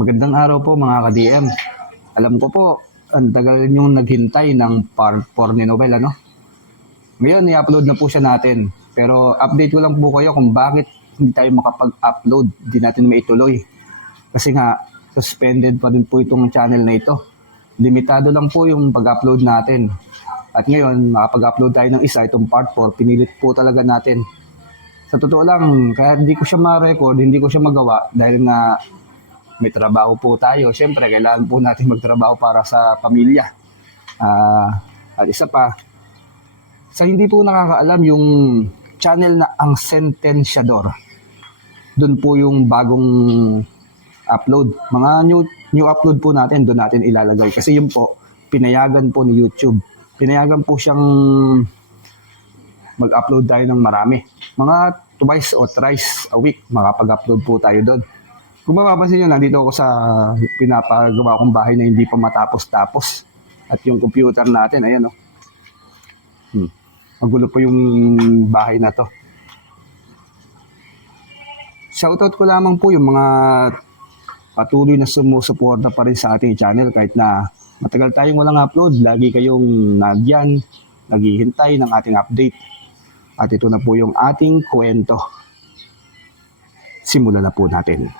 Magandang araw po mga ka-DM. Alam ko po, ang tagal niyong naghintay ng part 4 ni Nobel, ano? Ngayon, i-upload na po siya natin. Pero update ko lang po kayo kung bakit hindi tayo makapag-upload, hindi natin maituloy. Kasi nga, suspended pa rin po itong channel na ito. Limitado lang po yung pag-upload natin. At ngayon, makapag-upload tayo ng isa, itong part 4, pinilit po talaga natin. Sa totoo lang, kaya hindi ko siya ma-record, hindi ko siya magawa dahil nga may trabaho po tayo. Siyempre, kailangan po natin magtrabaho para sa pamilya. At isa pa, sa hindi po nakakaalam yung channel na Ang Sentensyador, doon po yung bagong upload. Mga new upload po natin, doon natin ilalagay. Kasi yun po, pinayagan po ni YouTube. Pinayagan po siyang mag-upload tayo ng marami. Mga twice or thrice a week, makapag-upload po tayo doon. Kung mapapansin nyo, nandito ako sa pinapagawa kong bahay na hindi pa matapos-tapos. At yung computer natin, ayan o. Magulo po yung bahay na to. Shoutout ko lamang po yung mga patuloy na sumusuporta pa rin sa ating channel kahit na matagal tayong walang upload. Lagi kayong nagyan, naghihintay ng ating update. At ito na po yung ating kwento. Simulan na po natin.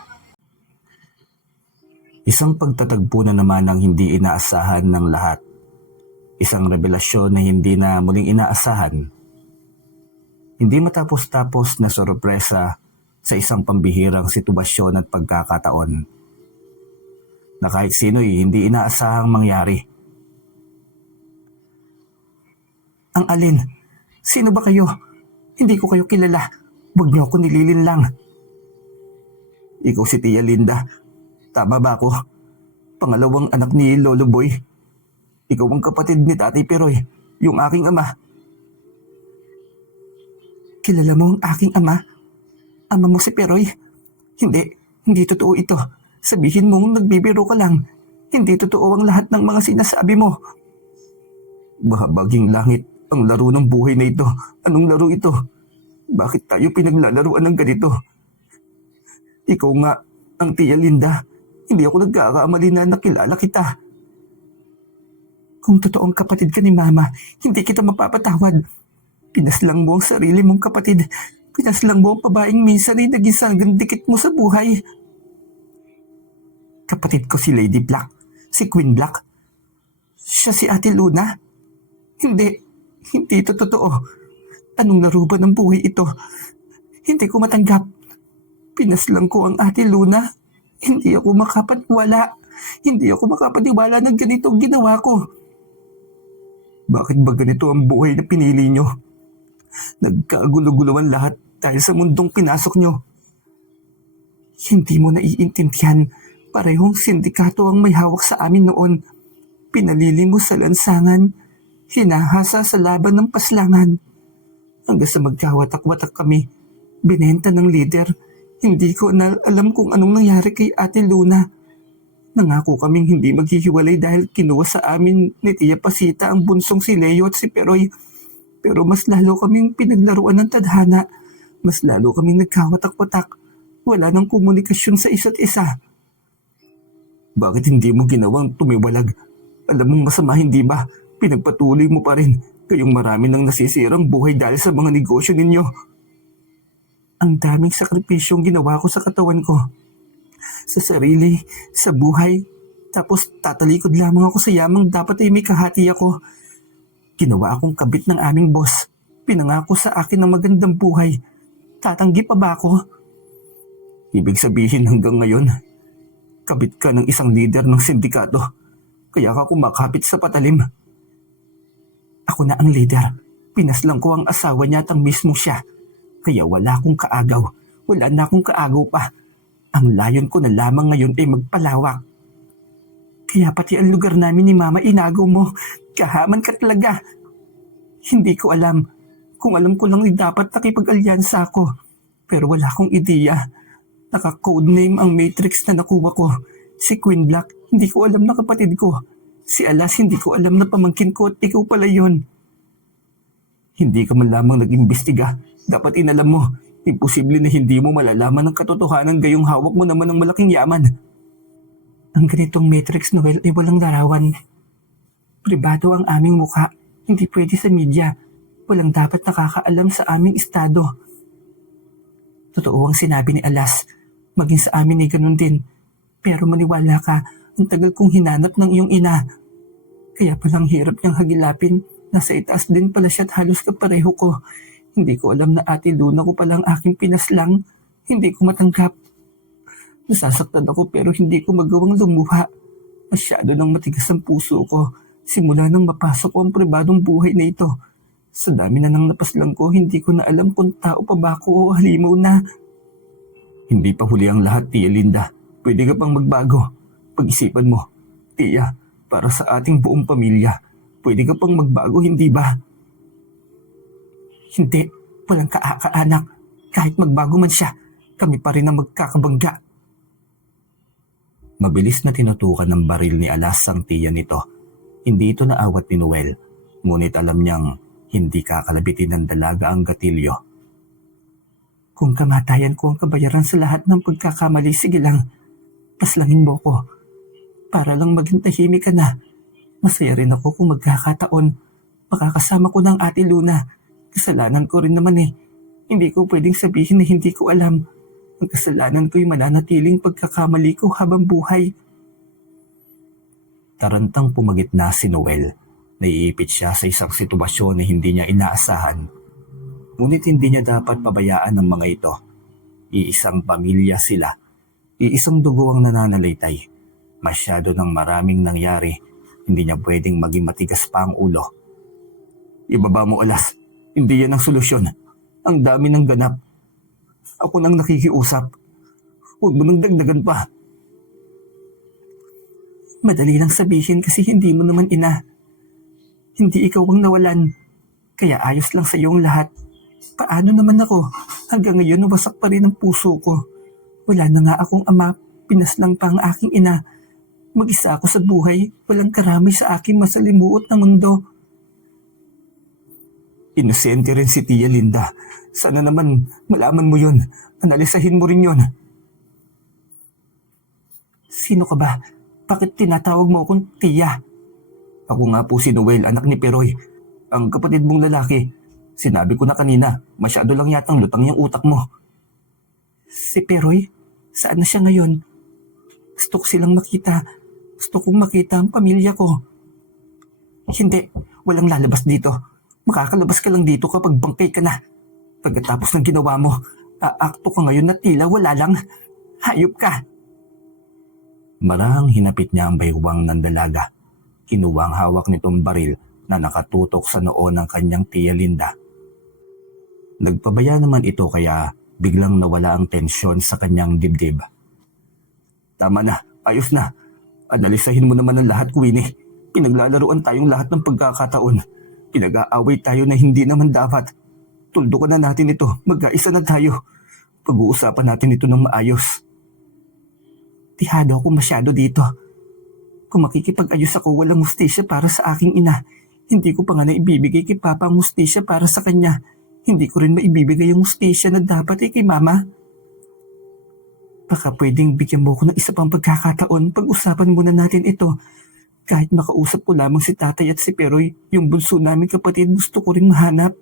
Isang pagtatagpo na naman ang hindi inaasahan ng lahat. Isang revelasyon na hindi na muling inaasahan. Hindi matapos-tapos na sorpresa sa isang pambihirang sitwasyon at pagkakataon na kahit sino'y hindi inaasahang mangyari. Ang alin? Sino ba kayo? Hindi ko kayo kilala. Huwag niyo ako nililin lang. Ikaw si Tia Linda. Tama ba ako? Pangalawang anak ni Lolo Boy. Ikaw ang kapatid ni Tatay Peroy, yung aking ama. Kilala mo ang aking ama? Ama mo si Peroy? Hindi totoo ito. Sabihin mong nagbibiro ka lang. Hindi totoo ang lahat ng mga sinasabi mo. Bahabaging langit ang laro ng buhay na ito. Anong laro ito? Bakit tayo pinaglalaruan ng ganito? Ikaw nga ang Tia Linda. Hindi ako nagkakamali na nakilala kita. Kung totoong kapatid ka ni Mama, hindi kita mapapatawad. Pinaslang mo ang sarili mong kapatid. Pinaslang mo ang babaeng minsan ay naging sanggang dikit mo sa buhay. Kapatid ko si Lady Black, si Queen Black. Siya si Ate Luna. Hindi ito totoo. Anong laro ba ng buhay ito? Hindi ko matanggap. Pinaslang ko ang Ate Luna. Hindi ako makapaniwala. Hindi ako makapaniwala ng ganitong ginawa ko. Bakit ba ganito ang buhay na pinili nyo? Nagkagulo-guluhan lahat dahil sa mundong pinasok nyo. Hindi mo naiintindihan. Parehong sindikato ang may hawak sa amin noon. Pinalili mo sa lansangan. Hinahasa sa laban ng paslangan. Hanggang sa magkawatak-watak kami. Binenta ng leader. Hindi ko na alam kung anong nangyari kay Ate Luna. Nangako kaming hindi maghihiwalay dahil kinuha sa amin ni Tia Pasita ang bunsong si Leo at si Peroy. Pero mas lalo kaming pinaglaruan ng tadhana. Mas lalo kaming nagkawatak-watak. Wala nang komunikasyon sa isa't isa. Bakit hindi mo ginawang tumiwalag? Alam mong masama hindi ba? Pinagpatuloy mo pa rin. Kayong marami nang nasisirang buhay dahil sa mga negosyo ninyo. Ang daming sakripisyong ginawa ko sa katawan ko. Sa sarili, sa buhay. Tapos tatalikod lamang ako sa yamang dapat ay may kahati ako. Ginawa akong kabit ng aming boss. Pinangako sa akin ng magandang buhay. Tatanggi pa ba ako? Ibig sabihin hanggang ngayon, kabit ka ng isang leader ng sindikato. Kaya ka kumakapit sa patalim. Ako na ang leader. Pinaslang ko ang asawa niya at ang mismo siya. Kaya wala akong kaagaw. Wala na akong kaagaw pa. Ang layon ko na lamang ngayon ay magpalawak. Kaya pati ang lugar namin ni Mama inagaw mo. Kahaman ka talaga. Hindi ko alam. Kung alam ko lang ay dapat nakipag-alyansa ako. Pero wala akong ideya. Naka-codename ang Matrix na nakuha ko. Si Queen Black, hindi ko alam na kapatid ko. Si Alas, hindi ko alam na pamangkin ko at ikaw pala yon. Hindi ka man lamang nag-imbestiga. Dapat inalam mo, imposible na hindi mo malalaman ang katotohanan gayong hawak mo naman ng malaking yaman. Ang ganitong Matrix Noel ay walang larawan. Pribado ang aming mukha, hindi pwede sa media. Walang dapat nakakaalam sa aming estado. Totoo ang sinabi ni Alas, maging sa amin ay ganun din. Pero maniwala ka, ang tagal kong hinanap ng iyong ina. Kaya palang hirap niyang hagilapin, nasa itaas din pala siya at halos kapareho ko. Hindi ko alam na Ate Luna ko palang aking pinaslang. Hindi ko matanggap. Nasasaktan ako pero hindi ko magawang lumuha. Masyado nang matigas ang puso ko. Simula nang mapasok ko ang pribadong buhay na ito. Sa dami na nang napaslang ko, hindi ko na alam kung tao pa ba ako o halimaw na. Hindi pa huli ang lahat, Tia Linda. Pwede ka pang magbago. Pag-isipan mo, Tia, para sa ating buong pamilya. Pwede ka pang magbago, hindi ba? Hindi, walang kaaka-anak. Kahit magbago man siya, kami pa rin ang magkakabangga. Mabilis na tinutukan ng baril ni Alas ang tiya nito. Hindi ito naawat ni Noel, ngunit alam niyang hindi kakalabitin ng dalaga ang gatilyo. Kung kamatayan ko ang kabayaran sa lahat ng pagkakamali, sige lang, paslangin mo ko. Para lang maging tahimik ka na. Masaya rin ako kung magkakataon. Makakasama ko ng Ate Luna. Kasalanan ko rin naman eh. Hindi ko pwedeng sabihin na hindi ko alam. Ang kasalanan ko'y mananatiling pagkakamali ko habang buhay. Tarantang pumagitna si Noel. Naiipit siya sa isang sitwasyon na hindi niya inaasahan. Ngunit hindi niya dapat pabayaan ang mga ito. Iisang pamilya sila. Iisang dugo ang nananalaytay. Masyado ng maraming nangyari. Hindi niya pwedeng maging matigas pa ang ulo. Ibaba mo, Alas. Hindi yan ang solusyon. Ang dami ng ganap. Ako nang nakikiusap. Huwag mo nang dagdagan pa. Madali lang sabihin kasi hindi mo naman ina. Hindi ikaw ang nawalan. Kaya ayos lang sa iyo ang lahat. Paano naman ako? Hanggang ngayon wasak pa rin ang puso ko. Wala na nga akong ama. Pinaslang pa ang aking ina. Mag-isa ako sa buhay. Walang karamay sa aking masalimuot na mundo. Inosente rin si Tia Linda. Sana naman malaman mo yun. Analisahin mo rin yun. Sino ka ba? Bakit tinatawag mo akong Tia? Ako nga po si Noel, anak ni Peroy. Ang kapatid mong lalaki. Sinabi ko na kanina, masyado lang yatang lutang yung utak mo. Si Peroy? Saan na siya ngayon? Gusto ko silang makita. Gusto kong makita ang pamilya ko. Hindi, walang lalabas dito. Makakalabas ka lang dito kapag bangkay ka na. Pagkatapos ng ginawa mo, aakto ka ngayon na tila wala lang. Hayop ka! Marahang hinapit niya ang baywang ng dalaga. Kinuha ang hawak nitong baril na nakatutok sa noo ng kanyang Tia Linda. Nagpabaya naman ito kaya biglang nawala ang tensyon sa kanyang dibdib. Tama na, ayos na. Analisahin mo naman ang lahat, Queenie. Pinaglalaruan tayong lahat ng pagkakataon. Pinag-aaway tayo na hindi naman dapat. Tuldukan na natin ito, mag-aisa na tayo. Pag-uusapan natin ito ng maayos. Tihado ako masyado dito. Kung makikipag-ayos ako, walang hustisya para sa aking ina. Hindi ko pa nga naibibigay kay Papa ang hustisya para sa kanya. Hindi ko rin maibibigay ang hustisya na dapat kay Mama. Baka pwedeng bigyan mo ko ng isa pang pagkakataon. Pag-usapan muna natin ito. Kahit makausap ko lamang si Tatay at si Peroy, yung bunso namin kapatid, gusto ko rin mahanap.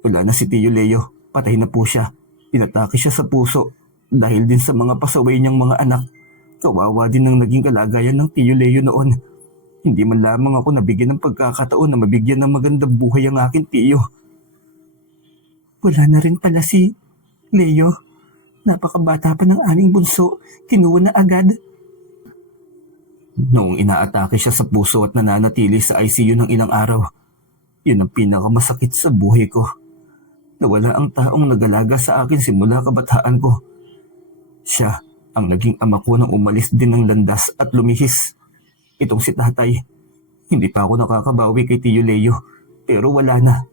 Wala na si Tio Leo. Patay na po siya. Inatake siya sa puso. Dahil din sa mga pasaway niyang mga anak. Kawawa din ang naging kalagayan ng Tio Leo noon. Hindi man lamang ako nabigyan ng pagkakataon na mabigyan ng magandang buhay ang aking tiyo. Wala na rin pala si Leo. Napakabata pa ng aming bunso. Kinuha na agad. Noong inaatake siya sa puso at nananatili sa ICU ng ilang araw, yun ang pinakamasakit sa buhay ko. Nawala ang taong nag-alaga sa akin simula kabataan ko. Siya ang naging ama ko nang umalis din ng landas at lumihis. Itong si Tatay, hindi pa ako nakakabawi kay Tio Leo, pero wala na.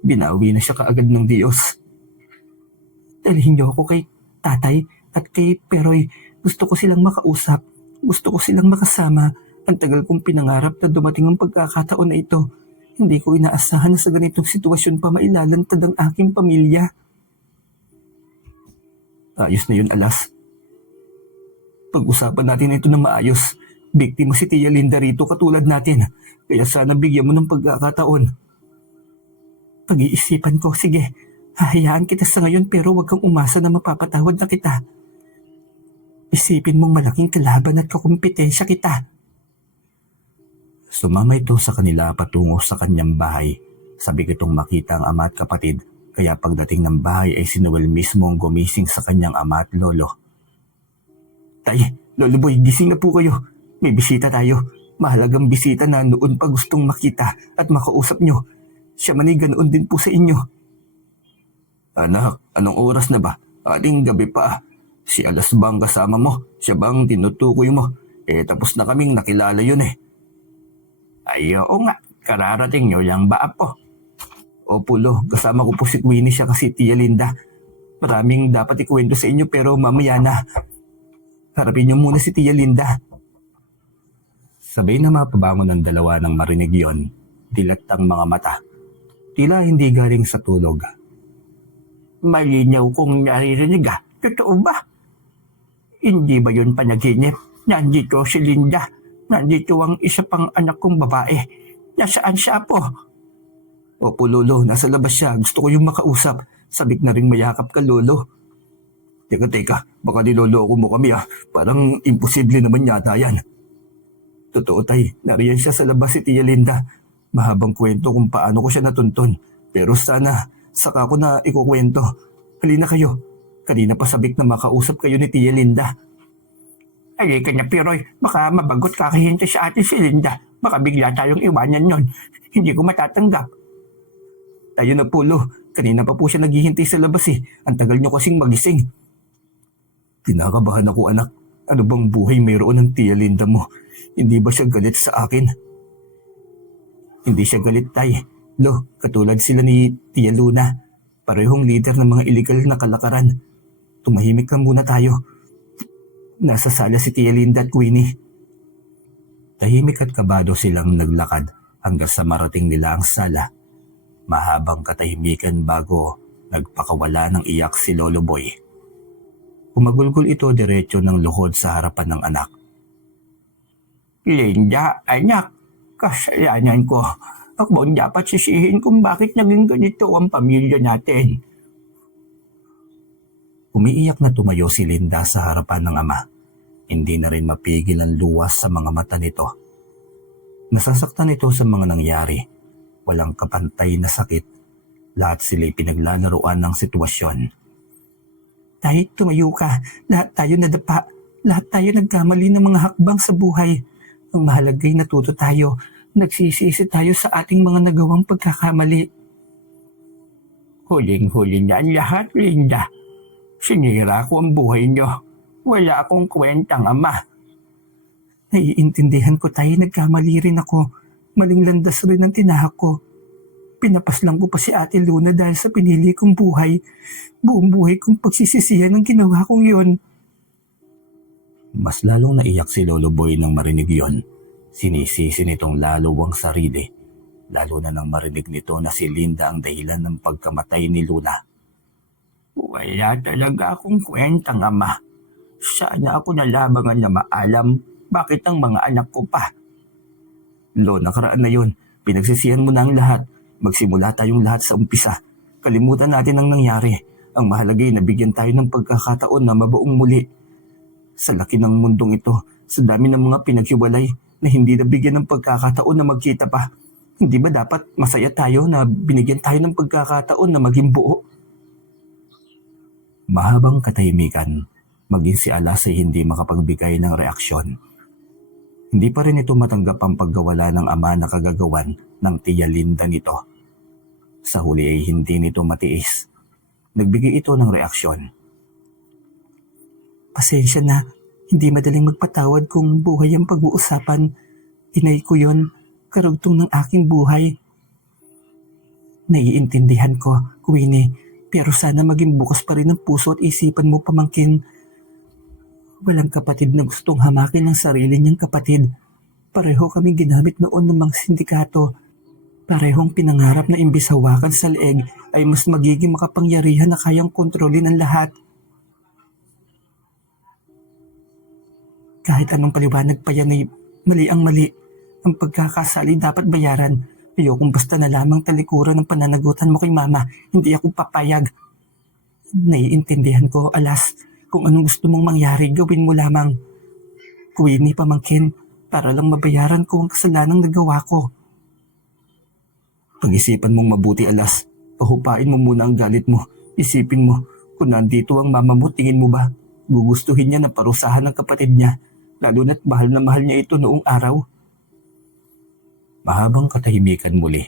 Binawi na siya kaagad ng Diyos. Dalhin niyo ako kay Tatay at kay Peroy. Gusto ko silang makausap. Gusto ko silang makasama. Ang tagal kong pinangarap na dumating ang pagkakataon na ito. Hindi ko inaasahan na sa ganitong sitwasyon pa mailalantad ang aking pamilya. Ayos na yun, Alas. Pag-usapan natin ito ng maayos. Biktima si Tia Linda rito katulad natin. Kaya sana bigyan mo ng pagkakataon. Pag-iisipan ko, sige. Hahayaan kita sa ngayon pero huwag kang umasa na mapapatawad na kita. Isipin mong malaking kalaban at kakumpetensya kita. Sumama ito sa kanila patungo sa kanyang bahay. Sabi kitong makita ang ama at kapatid, kaya pagdating ng bahay ay si Noel mismo ang gumising sa kanyang ama at lolo. Tay, Lolo Boy, gising na po kayo. May bisita tayo. Mahalagang bisita na noon pa gustong makita at makausap nyo. Siya man ay ganoon din po sa inyo. Anak, anong oras na ba? Ating gabi pa. Si Alas ba ang kasama mo? Siya bang tinutukoy mo? Tapos na kaming nakilala yun eh. Ay, oo nga. Kararating nyo lang ba po? Opo, Lo. Kasama ko po si Queenie, siya kasi Tia Linda. Maraming dapat ikuwento sa inyo pero mamaya na. Harapin niyo muna si Tia Linda. Sabay na mapabangon ng dalawa nang marinig yon. Dilat ang mga mata. Tila hindi galing sa tulog. Malinaw kong naririnig ah. Totoo ba? Hindi ba yun panaginip? Nandito si Linda. Nandito ang isa pang anak kong babae. Nasaan siya po? Opo, Lolo. Nasa labas siya. Gusto ko yung makausap. Sabik na rin mayakap ka, Lolo. Teka. Baka niloloko mo kami ah. Parang imposible naman yata yan. Totoo, Tay. Nariyan siya sa labas si Tia Linda. Mahabang kwento kung paano ko siya natuntun. Pero sana, saka ko na ikukwento. Halina kayo. Kanina pa sabik na makausap kayo ni Tia Linda. Halika na, Piroy. Baka mabagot kakahintay sa atin si Linda. Baka bigla tayong iwanan yon. Hindi ko matatanggap. Tayo na po, Lo. Kanina pa po siya naghihintay sa labas eh. Ang tagal niyo kasing magising. Kinakabahan ako, anak. Ano bang buhay mayroon ng Tia Linda mo? Hindi ba siya galit sa akin? Hindi siya galit, Tay. Lo, katulad sila ni Tia Luna. Parehong leader ng mga illegal na kalakaran. Tumahimik lang muna tayo. Nasa sala si Tia Linda at Queenie. Tahimik at kabado silang naglakad hanggang sa marating nila ang sala. Mahabang katahimikan bago nagpakawala ng iyak si Lolo Boy. Umagulgol ito diretso ng luhod sa harapan ng anak. Linda, anak, kasalanan ko. Ako ang dapat sisihin kung bakit naging ganito ang pamilya natin. Umiiyak na tumayo si Linda sa harapan ng ama. Hindi na rin mapigil ang luwas sa mga mata nito. Nasasaktan ito sa mga nangyari. Walang kapantay na sakit. Lahat sila'y pinaglalaroan ng sitwasyon. Kahit tumayo ka, lahat tayo nadapa. Lahat tayo nagkamali ng mga hakbang sa buhay. Ang mahalagay natuto tayo. Nagsisisi tayo sa ating mga nagawang pagkakamali. Huling-huli na ang lahat, Linda. Sinira ko ang buhay niyo. Wala akong kwentang ama. Naiintindihan ko tayo, nagkamali rin ako. Maling landas rin ang tinahak ko. Pinapaslang ko pa si Ate Luna dahil sa pinili kong buhay. Buong buhay kong pagsisisihan ang ginawa kong yon. Mas lalong naiyak si Lolo Boy nang marinig yon. Sinisisi nitong lalo ang sarili. Lalo na nang marinig nito na si Linda ang dahilan ng pagkamatay ni Luna. Wala talaga akong kwentang ama. Sana ako nalabangan na maalam bakit ang mga anak ko pa. Lo, nakaraan na yun. Pinagsisihan mo na ang lahat. Magsimula tayong lahat sa umpisa. Kalimutan natin ang nangyari. Ang mahalagay na bigyan tayo ng pagkakataon na mabuong muli. Sa laki ng mundong ito, sa dami ng mga pinaghiwalay na hindi nabigyan ng pagkakataon na magkita pa. Hindi ba dapat masaya tayo na binigyan tayo ng pagkakataon na maging buo? Mahabang katahimikan, maging si Alas ay hindi makapagbigay ng reaksyon. Hindi pa rin ito matanggap ang paggawala ng ama na kagagawan ng Tia Linda nito. Sa huli ay hindi nito matiis. Nagbigay ito ng reaksyon. Pasensya na, hindi madaling magpatawad kung buhay ang pag-uusapan. Inay ko yon, karugtong ng aking buhay. Naiintindihan ko, Queenie, pero sana maging bukas pa rin ang puso at isipan mo, pamangkin. Walang kapatid na gustong hamakin ang sarili niyang kapatid. Pareho kaming ginamit noon ng mga sindikato. Parehong pinangarap na imbis hawakan sa leeg ay mas magiging makapangyarihan na kayang kontrolin ang lahat. Kahit anong paliwanag pa yan ay mali ang mali. Ang pagkakasali dapat bayaran. Ayokong basta na lamang talikuran ng pananagutan mo kay mama. Hindi ako papayag. Naiintindihan ko, Alas. Kung anong gusto mong mangyari, gawin mo lamang. Queenie, pamangkin, para lang mabayaran ko ang kasalanang nagawa ko. Pag-isipan mong mabuti, Alas. Pahupain mo muna ang galit mo. Isipin mo, kung nandito ang mama mo, tingin mo ba gugustuhin niya na parusahan ng kapatid niya, lalo na't mahal na mahal niya ito noong araw? Mahabang katahimikan muli.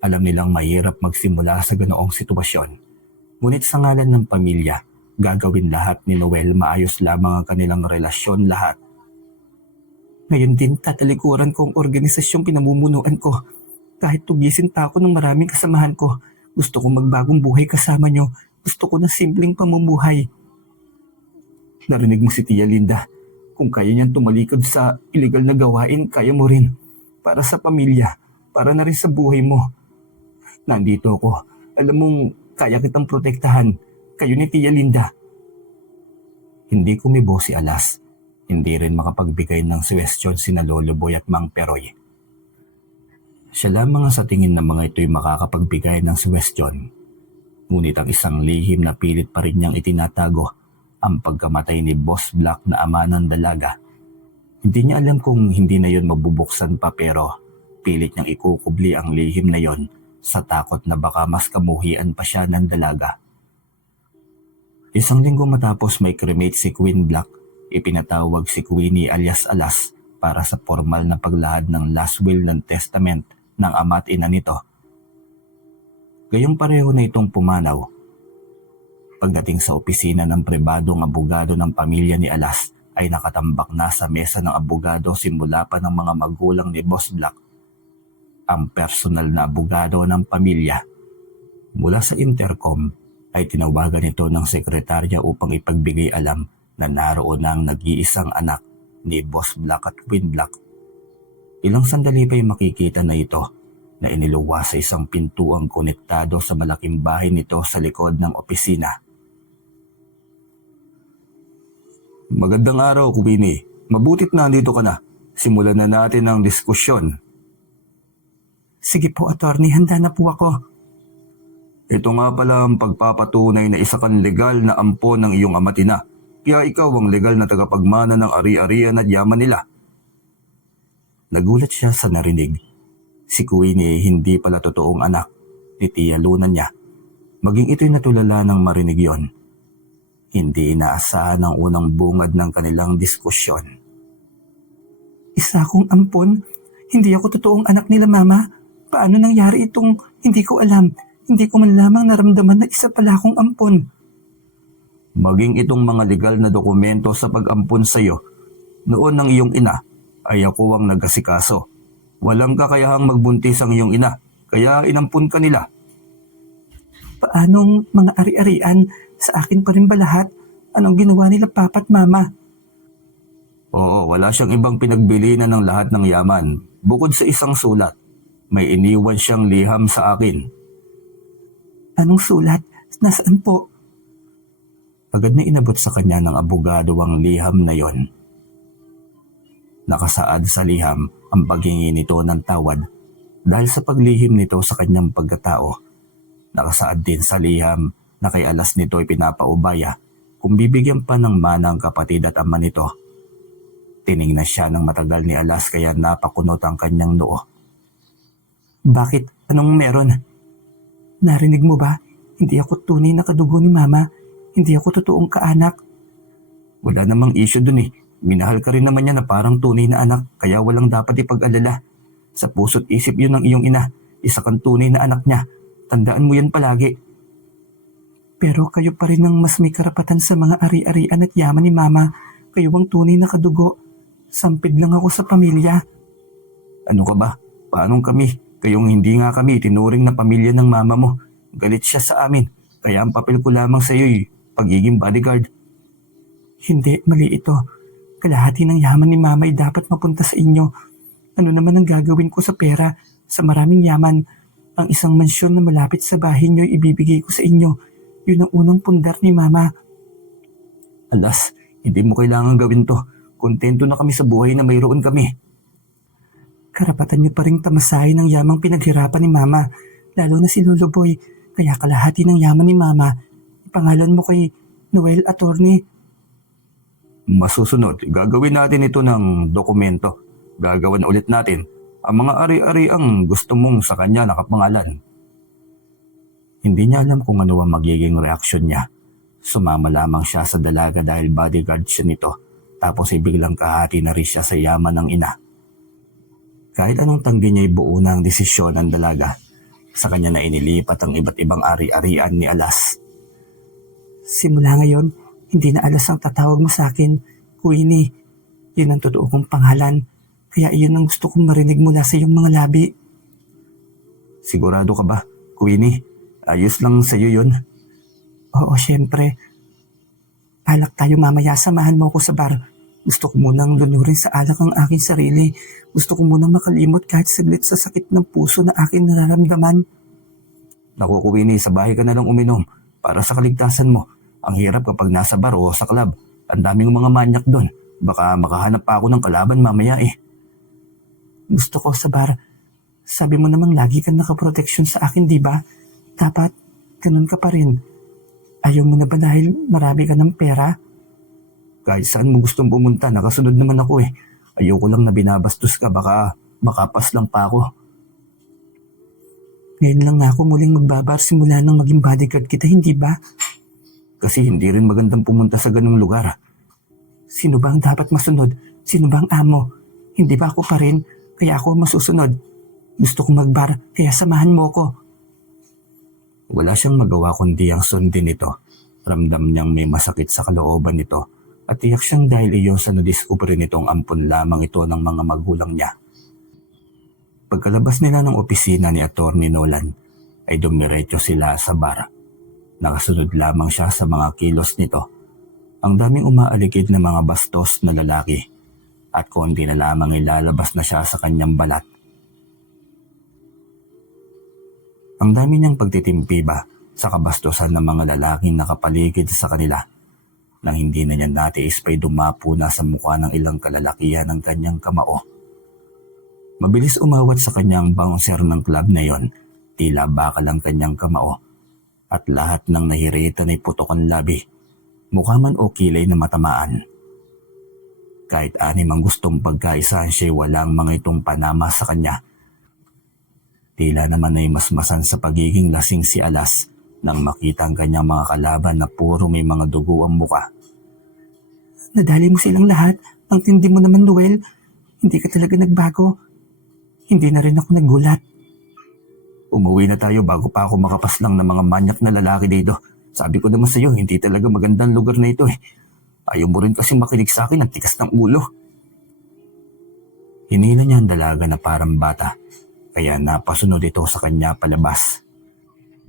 Alam nilang mahirap magsimula sa ganoong sitwasyon. Ngunit sa ngalan ng pamilya, gagawin lahat ni Noel maayos lamang ang kanilang relasyon lahat. Ngayon din tatalikuran ko ang organisasyong pinamumunuan ko. Kahit tugisin pa ako ng maraming kasamahan ko, gusto kong magbagong buhay kasama nyo. Gusto ko na simpleng pamumuhay. Narinig mo si Tia Linda. Kung kaya niyang tumalikod sa illegal na gawain, kaya mo rin. Para sa pamilya, para na rin sa buhay mo. Nandito ako. Alam mong kaya kitang protektahan. Kayo ni Tia Linda. Hindi kumibo si Alas. Hindi rin makapagbigay ng suwestyon sina Lolo Boy at Mang Peroy. Siya lamang sa tingin ng mga ito'y makakapagbigay ng suwestyon. Ngunit ang isang lihim na pilit pa rin niyang itinatago, ang pagkamatay ni Boss Black na ama ng dalaga. Hindi niya alam kung hindi na yon mabubuksan pa, pero pilit niyang ikukubli ang lihim na yon sa takot na baka mas kamuhian pa siya ng dalaga. Isang linggo matapos may cremate si Queen Black, ipinatawag si Queenie alias Alas para sa formal na paglahad ng last will ng testament ng ama at ina nito. Gayong pareho na itong pumanaw. Pagdating sa opisina ng pribadong abogado ng pamilya ni Alas, ay nakatambak na sa mesa ng abogado simula pa ng mga magulang ni Boss Black. Ang personal na abogado ng pamilya. Mula sa intercom ay tinawagan ito ng sekretarya upang ipagbigay alam na naroon ang nag-iisang anak ni Boss Black at Queen Black. Ilang sandali pa'y makikita na ito na iniluwa sa isang pintuang konektado sa malaking bahay nito sa likod ng opisina. Magandang araw, Queenie. Mabutit na nandito ka na. Simulan na natin ang diskusyon. Sige po, attorney. Handa na po ako. Ito nga pala ang pagpapatunay na isa kang legal na ampon ng iyong ama at ina. Kaya ikaw ang legal na tagapagmana ng ari-arian at yaman nila. Nagulat siya sa narinig. Si Queenie hindi pala totoong anak ni Tia Luna niya. Maging ito'y natulala ng marinig yon. Hindi inaasahan ang unang bungad ng kanilang diskusyon. Isa akong ampon? Hindi ako totoong anak nila, Mama. Paano nangyari itong hindi ko alam? Hindi ko man lamang naramdaman na isa pala akong ampon. Maging itong mga legal na dokumento sa pag-ampon sa iyo, noon ng iyong ina ay ako ang nagasikaso. Walang kakayahang magbuntis ang iyong ina, kaya inampun ka nila. Paanong mga ari-arian? Sa akin pa rin ba lahat? Anong ginawa nila Papa at Mama? Oo, wala siyang ibang pinagbilinan ng lahat ng yaman. Bukod sa isang sulat, may iniwan siyang liham sa akin. Anong sulat? Nasaan po? Agad na inabot sa kanya ng abogado ang liham na yon. Nakasaad sa liham ang paghingi nito ng tawad dahil sa paglihim nito sa kanyang pagkatao. Nakasaad din sa liham na kay Alas nito ay pinapaubaya kung bibigyan pa ng mana ang kapatid at ama nito. Tiningnan siya ng matagal ni Alas kaya napakunot ang kanyang noo. Bakit? Anong meron? Narinig mo ba? Hindi ako tunay na kadugo ni Mama. Hindi ako totoong kaanak. Wala namang issue dun eh. Minahal ka rin naman niya na parang tunay na anak kaya walang dapat ipag-alala. Sa puso't isip yun ng iyong ina. Isa kang tunay na anak niya. Tandaan mo yan palagi. Pero kayo pa rin ang mas may karapatan sa mga ari-arian at yaman ni Mama. Kayo ang tunay na kadugo. Sampid lang ako sa pamilya. Ano ka ba? Paanong kami? Kayong hindi nga kami tinuring na pamilya ng mama mo. Galit siya sa amin. Kaya ang papel ko lamang sa iyo pagiging bodyguard. Hindi, mali ito. Kalahati ng yaman ni Mama ay dapat mapunta sa inyo. Ano naman ang gagawin ko sa pera? Sa maraming yaman, ang isang mansyon na malapit sa bahay niyo ay ibibigay ko sa inyo. Yun ang unang pundar ni Mama. Alas, hindi mo kailangan gawin to. Kontento na kami sa buhay na mayroon kami. Karapatan niyo pa ring tamasahin ang yamang pinaghirapan ni Mama, lalo na si Lolo Boy. Kaya kalahati ng yaman ni Mama, ipangalan mo kay Noel Attorney. Masusunod, gagawin natin ito ng dokumento. Gagawan ulit natin ang mga ari-ari ang gusto mong sa kanya nakapangalan. Hindi niya alam kung ano ang magiging reaksyon niya. Sumama lamang siya sa dalaga dahil bodyguard siya nito, tapos ay biglang kahati na rin siya sa yaman ng ina. Kahit anong tanggi niya ay buo na ang desisyon ng dalaga. Sa kanya na inilipat ang iba't ibang ari-arian ni Alas. Simula ngayon, hindi na Alas ang tatawag mo sa akin, Queenie. Yun ang totoo kong pangalan, kaya iyon ang gusto kong marinig mula sa iyong mga labi. Sigurado ka ba, Queenie? Ayos lang sa iyo yun? Oo, syempre. Alak tayo mamaya, samahan mo ako sa bar. Gusto ko munang lunurin sa alak ang aking sarili. Gusto ko munang makalimot kahit saglit sa sakit ng puso na aking nararamdaman. Naku, Queenie, sa bahay ka na lang uminom para sa kaligtasan mo. Ang hirap kapag nasa bar o sa club. Ang daming mga manyak doon. Baka makahanap pa ako ng kalaban mamaya eh. Gusto ko sa bar. Sabi mo namang lagi kang nakaproteksyon sa akin, di ba? Dapat ganun ka pa rin. Ayaw mo na ba dahil marami ka ng pera? Kahit saan mo gustong pumunta, nakasunod naman ako eh. Ayoko lang na binabastos ka, baka makapas lang pa ako. Ngayon lang nga ako muling magbabar simula nang maging bodyguard kita, hindi ba? Kasi hindi rin magandang pumunta sa ganung lugar. Sino ba ang dapat masunod? Sino ba ang amo? Hindi ba ako pa rin? Kaya ako masusunod. Gusto kong magbar, kaya samahan mo ko. Wala siyang magawa kundi ang sundin nito. Ramdam niyang may masakit sa kalooban nito at tiyak siyang dahil iyon sa nadiskubre nitong ampon lamang ito ng mga magulang niya. Pagkalabas nila ng opisina ni Atty. Nolan ay dumiretso sila sa bar. Nakasunod lamang siya sa mga kilos nito. Ang daming umaaligid na mga bastos na lalaki at konti na lamang ilalabas na siya sa kanyang balat. Ang dami niyang pagtitimpi ba sa kabastusan ng mga lalaking nakapaligid sa kanila nang hindi na niya natiis pa'y dumapo na sa mukha ng ilang kalalakihan ng kanyang kamao. Mabilis umawat sa kanyang bouncer ng club na yon, tila bakal ang kanyang kamao at lahat ng nahiritan ay putok ang labi, mukha man o kilay na matamaan. Kahit anim ang gustong pagkaisahan siya'y walang mga itong panama sa kanya. Tila naman ay masmasan sa pagiging lasing si Alas nang makita ang kanyang mga kalaban na puro may mga dugo ang muka. Nadali mo silang lahat. Ang tindi mo naman, Noel. Hindi ka talaga nagbago. Hindi na rin ako nagulat. Umuwi na tayo bago pa ako makapaslang ng mga manyak na lalaki dito. Sabi ko naman sa iyo, hindi talaga magandang lugar na ito eh. Ayaw mo rin kasi makinig sa akin ang tikas ng ulo. Hinila niya ang dalaga na parang bata. Kaya napasunod ito sa kanya palabas.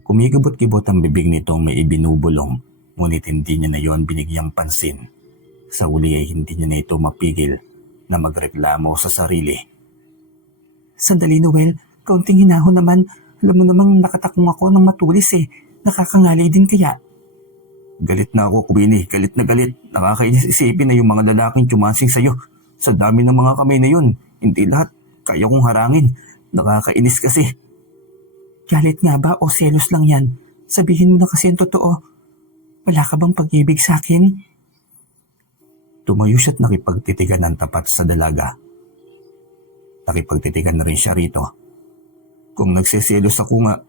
Kumigabot-gibot ang bibig nitong may ibinubulong, ngunit hindi niya na yon binigyang pansin. Sa uli ay hindi niya na ito mapigil na magreklamo sa sarili. Sandali, Noel, kaunting hinahon naman. Alam mo namang nakatakong ako ng matulis eh. Nakakangalay din kaya. Galit na ako, Queenie. Galit na galit. Nakakainis isipin na yung mga lalaking tumasing sa'yo. Sa dami ng mga kamay na yun, hindi lahat kaya kong harangin. Nakakainis kasi. Galit nga ba o selos lang yan? Sabihin mo na kasi ang totoo. Wala ka bang pag-ibig sa akin? Tumayo siya't nakipagtitigan ng tapat sa dalaga. Nakipagtitigan na rin siya rito. Kung nagseselos ako nga,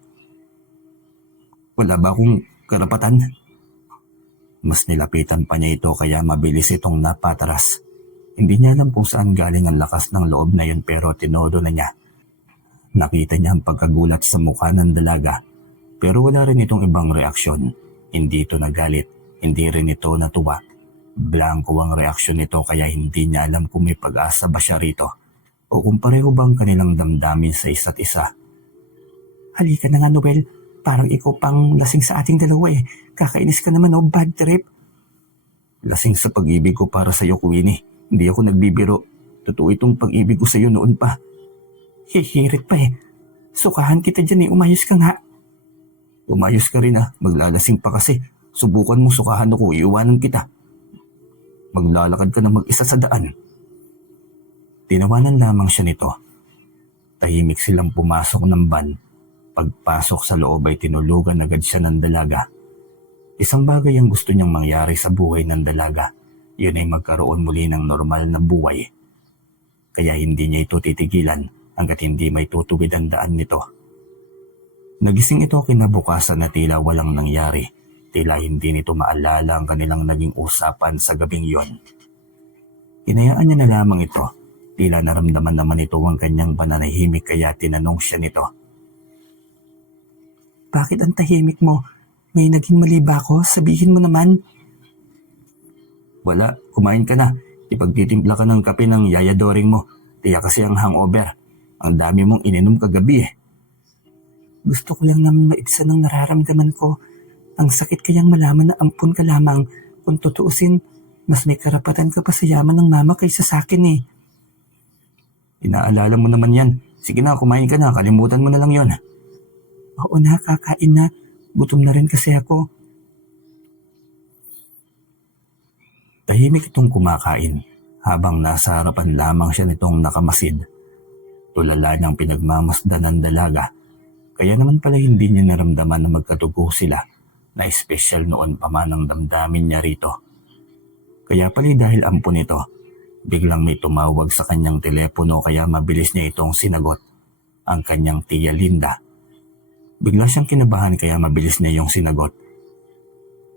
wala ba akong karapatan? Mas nilapitan pa niya ito kaya mabilis itong napatras. Hindi niya alam kung saan galing ang lakas ng loob na yun pero tinodo na niya. Nakita niya ang pagkagulat sa mukha ng dalaga pero wala rin itong ibang reaksyon. Hindi ito nagalit, hindi rin ito natuwa. Blanco ang reaksyon nito kaya hindi niya alam kung may pag-asa ba siya rito o kung pareho bang kanilang damdamin sa isa't isa. Halika na nga, Noel. Parang ikaw pang lasing sa ating dalawa eh. Kakainis ka naman o bad trip. Lasing sa pag-ibig ko para sa iyo, Queenie. Hindi ako nagbibiro. Totoo itong pag-ibig ko sa iyo noon pa. Hihirit pa eh. Sukahan kita dyan eh. Umayos ka nga. Umayos ka rin ah. Maglalasing pa kasi. Subukan mo sukahan ako. Iiwanan kita. Maglalakad ka na mag-isa sa daan. Tinawanan lamang siya nito. Tahimik silang pumasok ng van. Pagpasok sa loob ay tinulugan agad siya ng dalaga. Isang bagay ang gusto niyang mangyari sa buhay ng dalaga. Yun ay magkaroon muli ng normal na buhay. Kaya hindi niya ito titigilan hanggat hindi may tutugid ang daan nito. Nagising ito kinabukasan na tila walang nangyari. Tila hindi nito maalala ang kanilang naging usapan sa gabing yon. Hinayaan niya na lamang ito. Tila naramdaman naman ito ang kanyang pananahimik kaya tinanong siya nito. Bakit ang tahimik mo? May naging mali ba ako? Sabihin mo naman. Wala, kumain ka na. Ipagtitimpla ka ng kape ng yayadoring mo. Tiyak kasi ang hangover. Ang dami mong ininom kagabi eh. Gusto ko lang naman maibsan ang nararamdaman ko. Ang sakit kayang malaman na ampun ka lamang. Kung tutuusin, mas may karapatan ka pa sa yaman ng mama kaysa sa akin eh. Inaalala mo naman yan. Sige na, kumain ka na. Kalimutan mo na lang yon. Oo na, kakain na. Gutom na rin kasi ako. Tahimik itong kumakain habang nasa harapan lamang siya nitong nakamasid. Tulala ng pinagmamasdan ng dalaga. Kaya naman pala hindi niya naramdaman na magkatugo sila na espesyal noon pa man ang damdamin niya rito. Kaya pala dahil ampun ito, biglang may tumawag sa kanyang telepono kaya mabilis niya itong sinagot. Ang kanyang tiya Linda. Bigla siyang kinabahan kaya mabilis niya yung sinagot.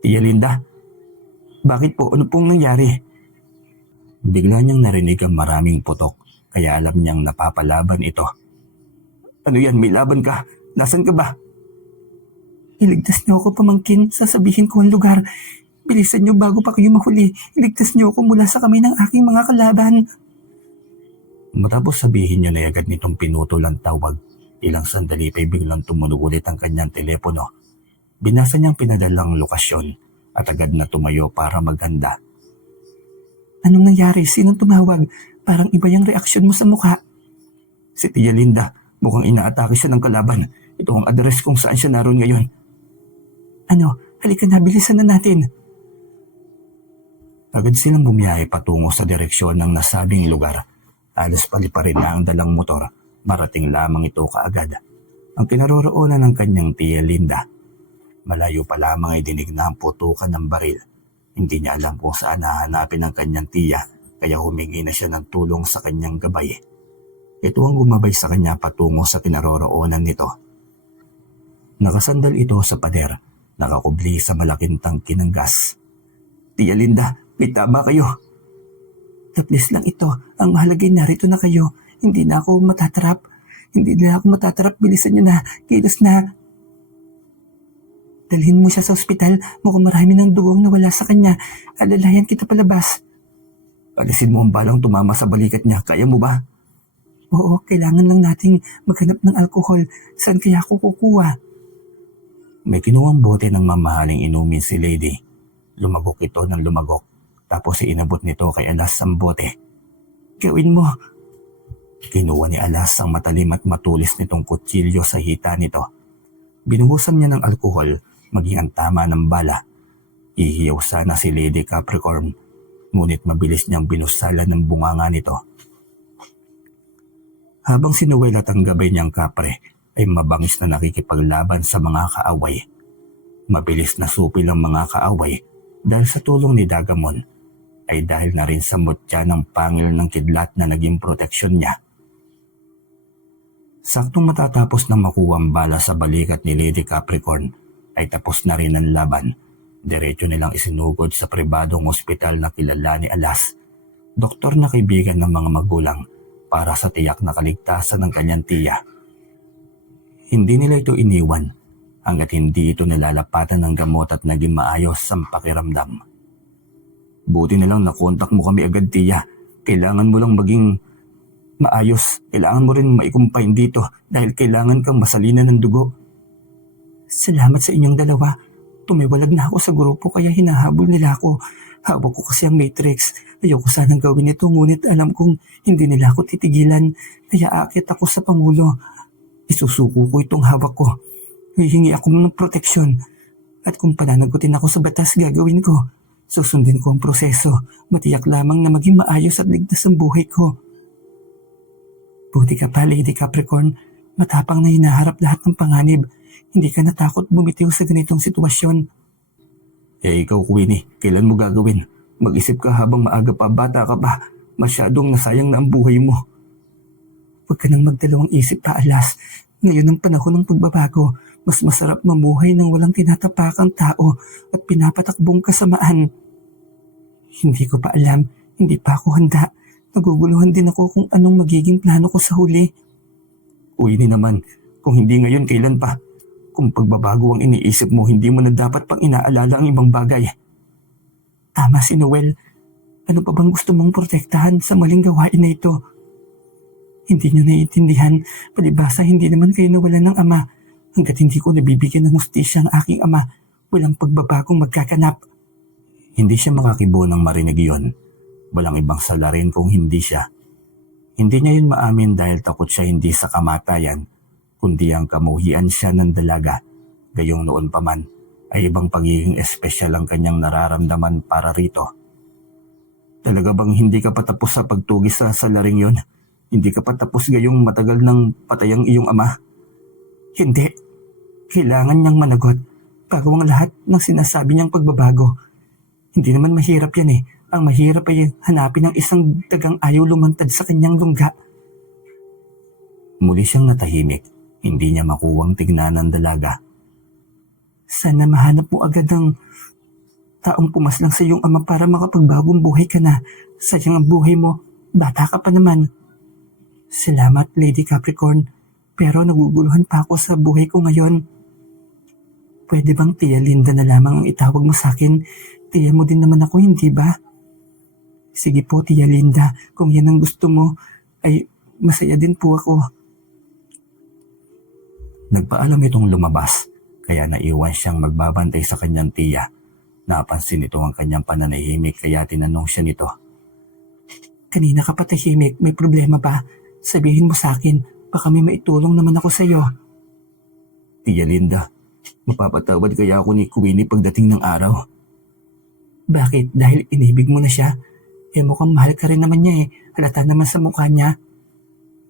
Tiya Linda, bakit po? Ano pong nangyari? Bigla niyang narinig ang maraming putok kaya alam niyang napapalaban ito. Ano yan? May laban ka? Nasaan ka ba? Iligtas niyo ako, pamangkin. Sasabihin ko ang lugar. Bilisan niyo bago pa kayo mahuli. Iligtas niyo ako mula sa kamay ng aking mga kalaban. Matapos sabihin niya na agad nitong pinutol ang tawag. Ilang sandali pa'y biglang tumunog ulit ang kanyang telepono. Binasa niyang pinadalang lokasyon at agad na tumayo para maghanda. Anong nangyari? Sinong tumawag? Parang iba yung reaksyon mo sa mukha. Si Tia Linda, mukhang inaatake siya ng kalaban. Ito ang address kung saan siya naroon ngayon. Ano? Halika na, bilisan na natin. Agad silang bumiyahe patungo sa direksyon ng nasabing lugar. Halos paliparin na ang dalang motor. Marating lamang ito kaagad. Ang kinaroroonan ng kanyang Tia Linda. Malayo pa lamang ay dinig na ang putukan ng baril. Hindi niya alam kung saan hahanapin ang kanyang tiya, kaya humingi na siya ng tulong sa kanyang gabay. Ito ang gumabay sa kanya patungo sa kinaroroonan nito. Nakasandal ito sa pader, nakakubli sa malaking tangki ng gas. Tia Linda, may tama kayo. Taplis lang ito, ang mahalagay narito na kayo. Hindi na ako matatrap. Hindi na ako matatrap, bilisan niyo na, kilos na. Dalhin mo siya sa ospital, mukhang marami ng dugong nawala sa kanya. Alalayan kita palabas. Alisin mo ang balang tumama sa balikat niya, kaya mo ba? Oo, kailangan lang nating maghanap ng alkohol. Saan kaya ako kukuha? May kinuwang bote ng mamahaling inumin si Lady. Lumagok ito ng lumagok, tapos inabot nito kay Alas ang bote. Gawin mo. Kinuha ni Alas ang matalim at matulis nitong kutsilyo sa hita nito. Binuhusan niya ng alkohol, maging ang tama ng bala. Ihiyaw sana si Lady Capricorn, ngunit mabilis niyang binusalan ng bunganga nito. Habang sinuwelat ang gabay niyang kapre, ay mabangis na nakikipaglaban sa mga kaaway. Mabilis na supil ang mga kaaway dahil sa tulong ni Dagamon, ay dahil na rin sa mutya ng pangil ng kidlat na naging proteksyon niya. Saktong matatapos na makuha ang bala sa balikat ni Lady Capricorn, ay tapos na rin ang laban. Diretso nilang isinugod sa pribadong ospital na kilala ni Alas, doktor na kaibigan ng mga magulang, para sa tiyak na kaligtasan ng kanyang tiya. Hindi nila ito iniwan hanggat hindi ito nalalapatan ng gamot at naging maayos ang pakiramdam. Buti na lang nakontak mo kami agad, tiya. Kailangan mo lang maging maayos. Kailangan mo rin maikumpain dito dahil kailangan kang masalinan ng dugo. Salamat sa inyong dalawa. Tumiwalag na ako sa grupo kaya hinahabol nila ako. Hawak ko kasi ang Matrix. Ayoko sanang gawin ito ngunit alam kong hindi nila ako titigilan. Kaya aakyat ako sa Pangulo. Isusuko ko itong hawak ko. Hihingi ako ng proteksyon. At kung pananagutin ako sa batas gagawin ko. Susundin ko ang proseso, matiyak lamang na maging maayos at ligtas ang buhay ko. Buti ka pa, Lady Capricorn. Matapang na hinaharap lahat ng panganib. Hindi ka natakot bumitiw sa ganitong sitwasyon. Ikaw, Queenie, kailan mo gagawin? Mag-isip ka habang maaga pa, bata ka pa. Masyadong nasayang na ang buhay mo. Huwag ka nang magdalawang isip pa, Alas. Ngayon ang panahon ng pagbabago. Mas masarap mamuhay ng walang tinatapakang tao at pinapatakbong kasamaan. Hindi ko pa alam, hindi pa ako handa. Naguguluhan din ako kung anong magiging plano ko sa huli. Queenie naman, kung hindi ngayon, kailan pa? Kung pagbabago ang iniisip mo, hindi mo na dapat pang inaalala ang ibang bagay. Tama si Noel. Ano pa bang gusto mong protektahan sa maling gawain na ito? Hindi nyo naiintindihan, palibasa hindi naman kayo nawalan ng ama. Hanggat hindi ko nabibigyan ng hustisya ang aking ama, walang pagbabagong magkakanap. Hindi siya makakibo ng marinig yon. Walang ibang salarin kung hindi siya. Hindi niya yun maamin dahil takot siya hindi sa kamatayan, kundi ang kamuhian siya ng dalaga. Gayong noon pa man, ay ibang pagiging espesyal ang kanyang nararamdaman para rito. Talaga bang hindi ka pa tapos sa pagtugis sa salaring yon? Hindi ka pa tapos gayong matagal nang patay ang iyong ama? Hindi. Kailangan niyang managot bago ang lahat ng sinasabi niyang pagbabago. Hindi naman mahirap yan eh. Ang mahirap ay hanapin ang isang dagang ayaw lumantad sa kanyang lungga. Muli siyang natahimik. Hindi niya makuwang tignan ng dalaga. Sana mahanap mo agad ng taong pumaslang sa iyong ama para makapagbagong buhay ka na. Sayang ang buhay mo. Bata ka pa naman. Salamat, Lady Capricorn. Pero naguguluhan pa ako sa buhay ko ngayon. Pwede bang Tia Linda na lamang ang itawag mo sa akin? Tia mo din naman ako, hindi ba? Sige po, Tia Linda. Kung yan ang gusto mo, ay masaya din po ako. Nagpaalam itong lumabas, kaya naiwan siyang magbabantay sa kanyang tiya. Napansin nito ang kanyang pananahimik kaya tinanong siya nito. Kanina ka pa tahimik, may problema ba? Sabihin mo sa akin, baka may maitulong naman ako sa iyo. Tia Linda, mapapatawad kaya ako ni Queenie pagdating ng araw? Bakit? Dahil inibig mo na siya? Mukhang mahal ka rin naman niya eh. Halata naman sa mukha niya.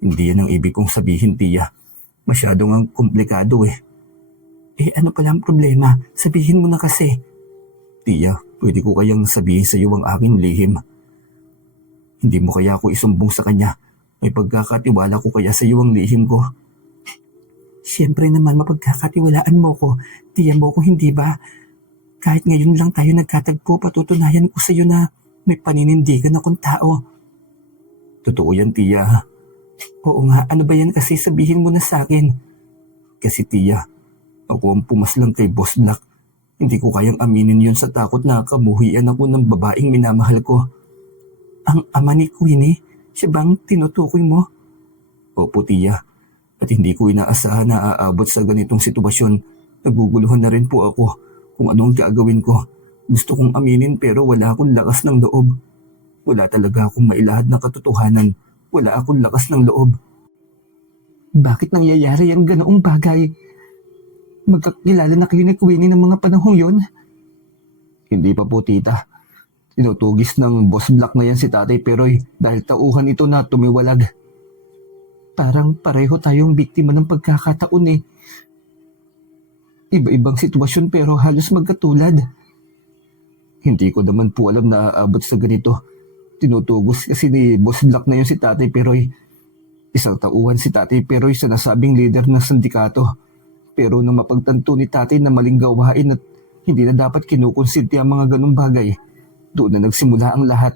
Hindi yan ang ibig kong sabihin, Tia. Masyadong ang komplikado eh. Ano pala ang problema? Sabihin mo na kasi. Tia, pwede ko kayang sabihin sa iyo ang aking lihim. Hindi mo kaya ako isumbong sa kanya? May pagkakatiwala ko kaya sa iyo ang lihim ko? Siyempre naman mapagkakatiwalaan mo ko. Tiya mo ko, hindi ba? Kahit ngayon lang tayo nagkatagpo, patutunayan ko sa iyo na may paninindigan akong tao. Totoo yan, Tia. Oo nga, ano ba yan kasi sabihin mo na sa akin? Kasi Tia, ako ang pumaslang kay Boss Black. Hindi ko kayang aminin yun sa takot na kamuhian ako ng babaeng minamahal ko. Ang ama ni Queenie? Siya bang tinutukoy mo? Opo, Tia. At hindi ko inaasahan na aabot sa ganitong sitwasyon. Naguguluhan na rin po ako kung anong gagawin ko. Gusto kong aminin pero wala akong lakas ng loob. Wala talaga akong mailahad na katotohanan. Wala akong lakas ng loob. Bakit nangyayari ang ganoong bagay? Magkakilala na kayo ni Queenie ng mga panahong yon? Hindi pa po, Tita. Tinutugis ng Boss Black na yan si Tatay Peroy dahil tauhan ito na tumiwalag. Parang pareho tayong biktima ng pagkakataon eh. Iba-ibang sitwasyon pero halos magkatulad. Hindi ko naman po alam na aabot sa ganito. Tinutugos kasi ni Boss Black na yun si Tatay Peroy. Isang tauhan si Tatay Peroy sa nasabing leader ng sindikato. Pero nang mapagtanto ni Tatay na maling gawain at hindi na dapat kinukonsinti ang mga ganong bagay, doon na nagsimula ang lahat.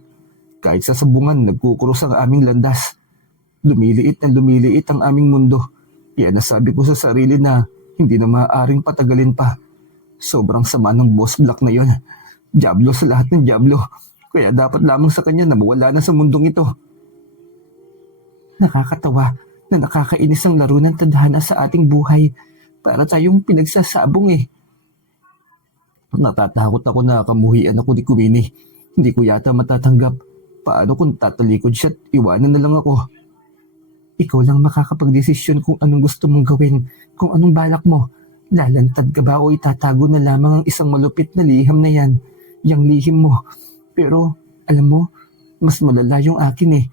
Kahit sa sabungan, nagkukuros ang aming landas. Lumiliit na lumiliit ang aming mundo. Kaya nasabi ko sa sarili na hindi na maaaring patagalin pa. Sobrang sama ng Boss Black na yon. Diablo sa lahat ng diablo. Kaya dapat lamang sa kanya na mawala na sa mundong ito. Nakakatawa na nakakainis ang laro ng tadhana sa ating buhay. Para tayong pinagsasabong eh. Natatakot ako na kamuhian ako ni Queenie. Hindi ko yata matatanggap. Paano kung tatalikod siya at iwanan na lang ako? Ikaw lang makakapagdesisyon kung anong gusto mong gawin, kung anong balak mo. Lalantad ka ba o itatago na lamang ang isang malupit na liham na yan? yung lihim mo. Pero, alam mo, mas malala yung akin eh.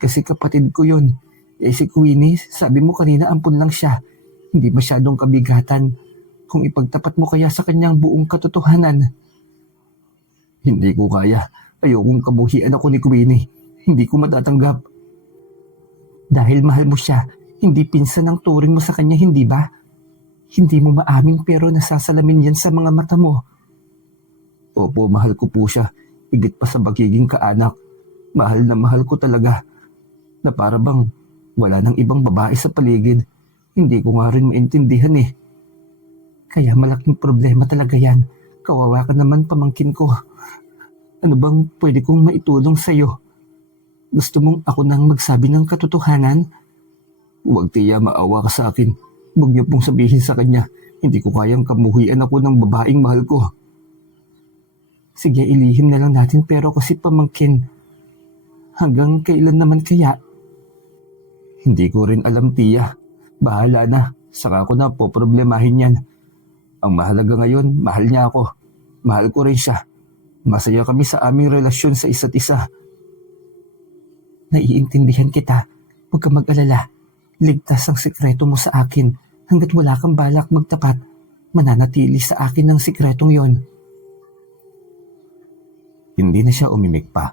Kasi kapatid ko yun. Eh si Queenie, sabi mo kanina ampun lang siya. Hindi masyadong kabigatan. Kung ipagtapat mo kaya sa kanyang buong katotohanan. Hindi ko kaya. Ayokong kabuhian ako ni Queenie. Hindi ko matatanggap. Dahil mahal mo siya, hindi pinsan ang turing mo sa kanya, hindi ba? Hindi mo maamin pero nasasalamin yan sa mga mata mo. Opo, mahal ko po siya. Higit pa sa pagiging kaanak. Mahal na mahal ko talaga. Na para bang wala nang ibang babae sa paligid. Hindi ko nga rin maintindihan eh. Kaya malaking problema talaga yan. Kawawa ka naman, pamangkin ko. Ano bang pwede kong maitulong sa'yo? Gusto mong ako nang magsabi ng katotohanan? Huwag tiya, maawa ka sa akin. Huwag niyo pong sabihin sa kanya. Hindi ko kayang kamuhian ako ng babaeng mahal ko. Sige, ilihim na lang natin pero kasi pamangkin. Hanggang kailan naman kaya? Hindi ko rin alam, tiya. Bahala na. Saka ko na po problemahin yan. Ang mahalaga ngayon, mahal niya ako. Mahal ko rin siya. Masaya kami sa aming relasyon sa isa't isa. Naiintindihan kita. Huwag ka mag-alala. Ligtas ang sikreto mo sa akin. Hanggat wala kang balak magtapat, mananatili sa akin ang sikretong yon. Hindi na siya umimik pa.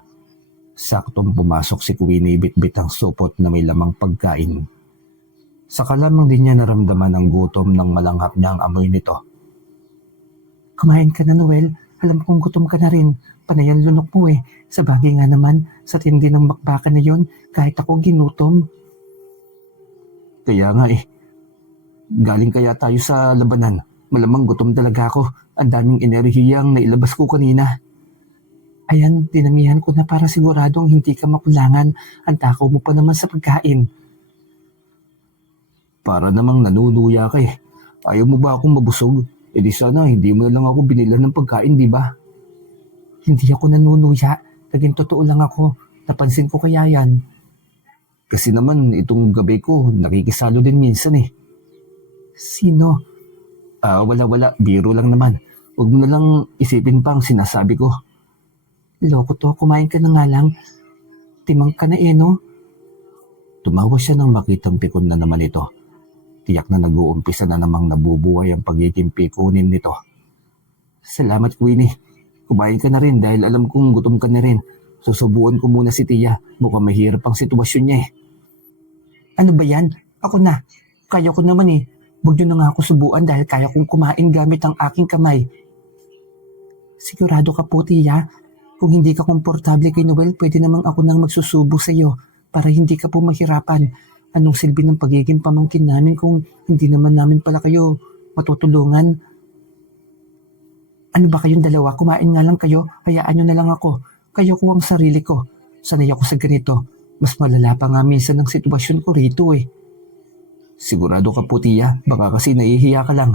Saktong pumasok si Queenie bitbit ang supot na may lamang pagkain. Saka lamang din niya naramdaman ang gutom nang malanghap niya ang amoy nito. Kumain ka na, Noel. Alam kong gutom ka na rin. Panayan lunok mo eh. Sa bagay nga naman, sa tindi ng bakbakan na yon, kahit ako ginutom. Kaya nga eh. Galing kaya tayo sa labanan. Malamang gutom talaga ako. Ang daming enerhiyang nailabas ko kanina. Ayan, dinamihan ko na para siguradong hindi ka makulangan. Ang takaw mo pa naman sa pagkain. Para namang nanuluya ka eh. Ayaw mo ba akong mabusog? E di sana hindi mo na lang ako binilan ng pagkain, di ba? Hindi ako nanunuya. Naging totoo lang ako. Napansin ko kaya yan. Kasi naman itong gabi ko nakikisalo din minsan eh. Sino? Wala. Biro lang naman. Huwag mo na lang isipin pang sinasabi ko. Loko to, kumain ka na nga lang. Timang ka na eh, no? Tumawa siya nang makitang pikon na naman ito. Tiyak na nag-uumpisa na namang nabubuhay ang pagiging pikunin nito. Salamat, Queenie. Kumain ka na rin dahil alam kong gutom ka na rin. Susubuan ko muna si Tia. Mukhang mahirap ang sitwasyon niya eh. Ano ba yan? Ako na. Kaya ko naman eh. Huwag niyo na nga ako subuan dahil kaya kong kumain gamit ang aking kamay. Sigurado ka po, Tia. Kung hindi ka komportable kay Noel, pwede namang ako nang magsusubo sa iyo para hindi ka po mahirapan. Anong silbi ng pagiging pamangkin namin kung hindi naman namin pala kayo matutulungan? Ano ba kayong dalawa? Kumain nga lang kayo, hayaan nyo na lang ako. Kayo ko ang sarili ko. Sanay ako sa ganito. Mas malala pa nga minsan ang sitwasyon ko rito eh. Sigurado ka po, Tia. Baka kasi nahihiya ka lang.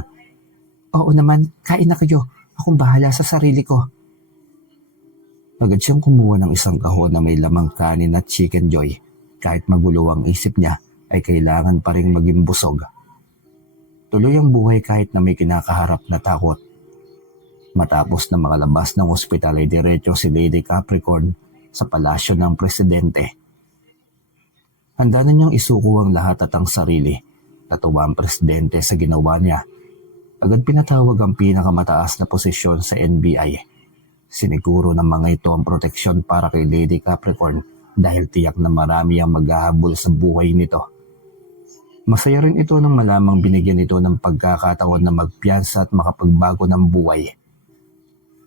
Oo naman, kain na kayo. Akong bahala sa sarili ko. Agad siyang kumuha ng isang kahon na may lamang kanin at chicken joy. Kahit magulo ang isip niya, ay kailangan pa rin maging busog. Tuloy ang buhay kahit na may kinakaharap na takot. Matapos na makalabas ng ospital ay diretso si Lady Capricorn sa palasyo ng presidente. Handa na niyang isuko ang lahat at ang sarili. Natuwa ang presidente sa ginawa niya. Agad pinatawag ang pinakamataas na posisyon sa NBI. Siniguro ng mga ito ang proteksyon para kay Lady Capricorn dahil tiyak na marami ang maghahabol sa buhay nito. Masaya rin ito nang malamang binigyan ito ng pagkakataon na magpiyansa at makapagbago ng buhay.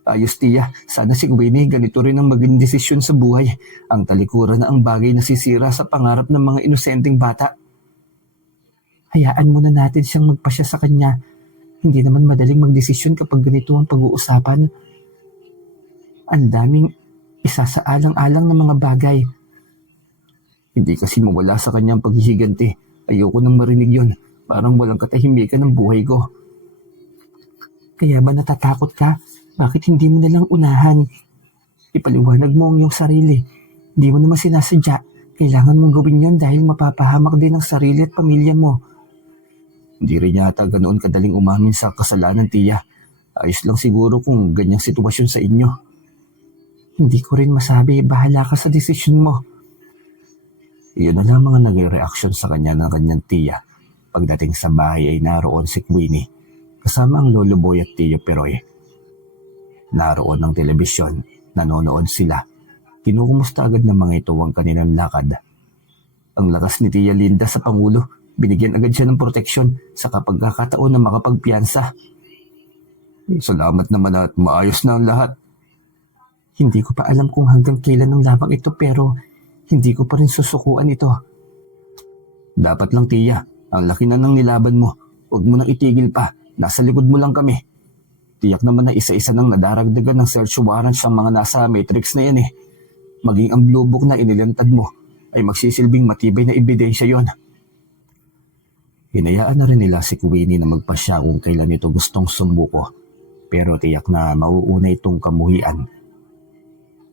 Ayos, Tia, sana si Queenie ganito rin ang maging desisyon sa buhay. Ang talikuran na ang bagay na sisira sa pangarap ng mga inosenteng bata. Hayaan muna natin siyang magpasya sa kanya. Hindi naman madaling magdesisyon kapag ganito ang pag-uusapan. Ang daming isasaalang-alang na mga bagay. Hindi kasi mawala sa kanyang paghihiganti. Ayoko nang marinig yon. Parang walang katahimikan ng buhay ko. Kaya ba natatakot ka? Bakit hindi mo nalang unahan? Ipaliwanag mo ang iyong sarili. Hindi mo naman sinasadya. Kailangan mong gawin yon dahil mapapahamak din ang sarili at pamilya mo. Hindi rin yata ganoon kadaling umamin sa kasalanan, Tia. Ayos lang siguro kung ganyang sitwasyon sa inyo. Hindi ko rin masabi, bahala ka sa desisyon mo. Iyon na lang mga naging reaksyon sa kanya ng kanyang tiya. Pagdating sa bahay ay naroon si Queenie, kasama ang Lolo Boy at Tio Peroy. Naroon ng telebisyon, nanonood sila. Kinukumusta agad ng mga ito ang kanilang lakad. Ang lakas ni Tia Linda sa Pangulo, binigyan agad siya ng proteksyon sa pagkakataon na makapagpiyansa. Salamat naman at maayos na ang lahat. Hindi ko pa alam kung hanggang kailan ang labang ito pero hindi ko pa rin susukuan ito. Dapat lang tiya, ang laki na ng nilaban mo. Huwag mo nang itigil pa, nasa likod mo lang kami. Tiyak naman na isa-isa nang nadaragdagan ng search warrant sa mga nasa Matrix na yan eh. Maging ang blue book na inilantad mo ay magsisilbing matibay na ebidensya yon. Hinayaan na rin nila si Queenie na magpasya kung kailan ito gustong sumuko. Pero tiyak na mauuna itong kamuhian.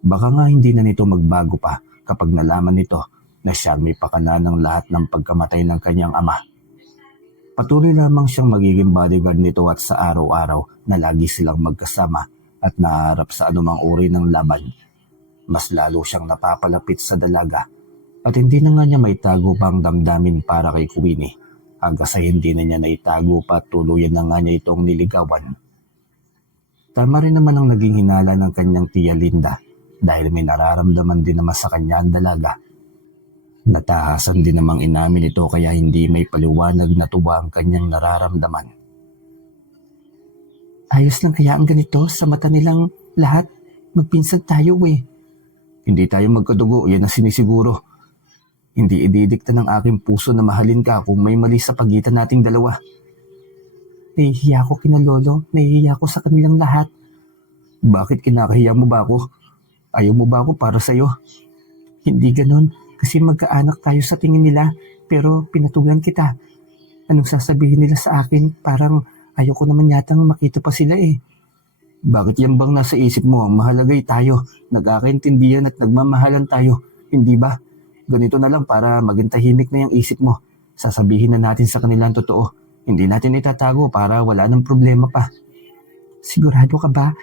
Baka nga hindi na nito magbago pa kapag nalaman nito na siya may pakana ng lahat ng pagkamatay ng kanyang ama. Patuloy lamang siyang magiging bodyguard nito at sa araw-araw na lagi silang magkasama at naharap sa anumang uri ng laban. Mas lalo siyang napapalapit sa dalaga at hindi na nga niya maitago pang damdamin para kay Queenie hanggang sa hindi na niya naitago pa tuluyan na nga niya itong niligawan. Tama rin naman ang naging hinala ng kanyang Tia Linda dahil may nararamdaman din naman sa kanya ang dalaga. Natahasan din namang inamin ito kaya hindi may paliwanag na tuwa ang kanyang nararamdaman. Ayos lang kaya ang ganito sa mata nilang lahat. Magpinsan tayo eh. Hindi tayo magkadugo, yan ang sinisiguro. Hindi ididikta ng aking puso na mahalin ka kung may mali sa pagitan nating dalawa. Nahihiya ko kina Lolo, nahihiya ko sa kanilang lahat. Bakit kinakahiya mo ba ako? Ayaw mo ba ako para sa'yo? Hindi ganon, kasi magkaanak tayo sa tingin nila, pero pinatulan kita. Anong sasabihin nila sa akin? Parang ayoko naman yatang makita pa sila eh. Bakit yan bang nasa isip mo? Mahalagay tayo, nagkakaintindihan at nagmamahalan tayo, hindi ba? Ganito na lang para maging tahimik na yung isip mo. Sasabihin na natin sa kanilang totoo. Hindi natin itatago para wala ng problema pa. Sigurado ka ba?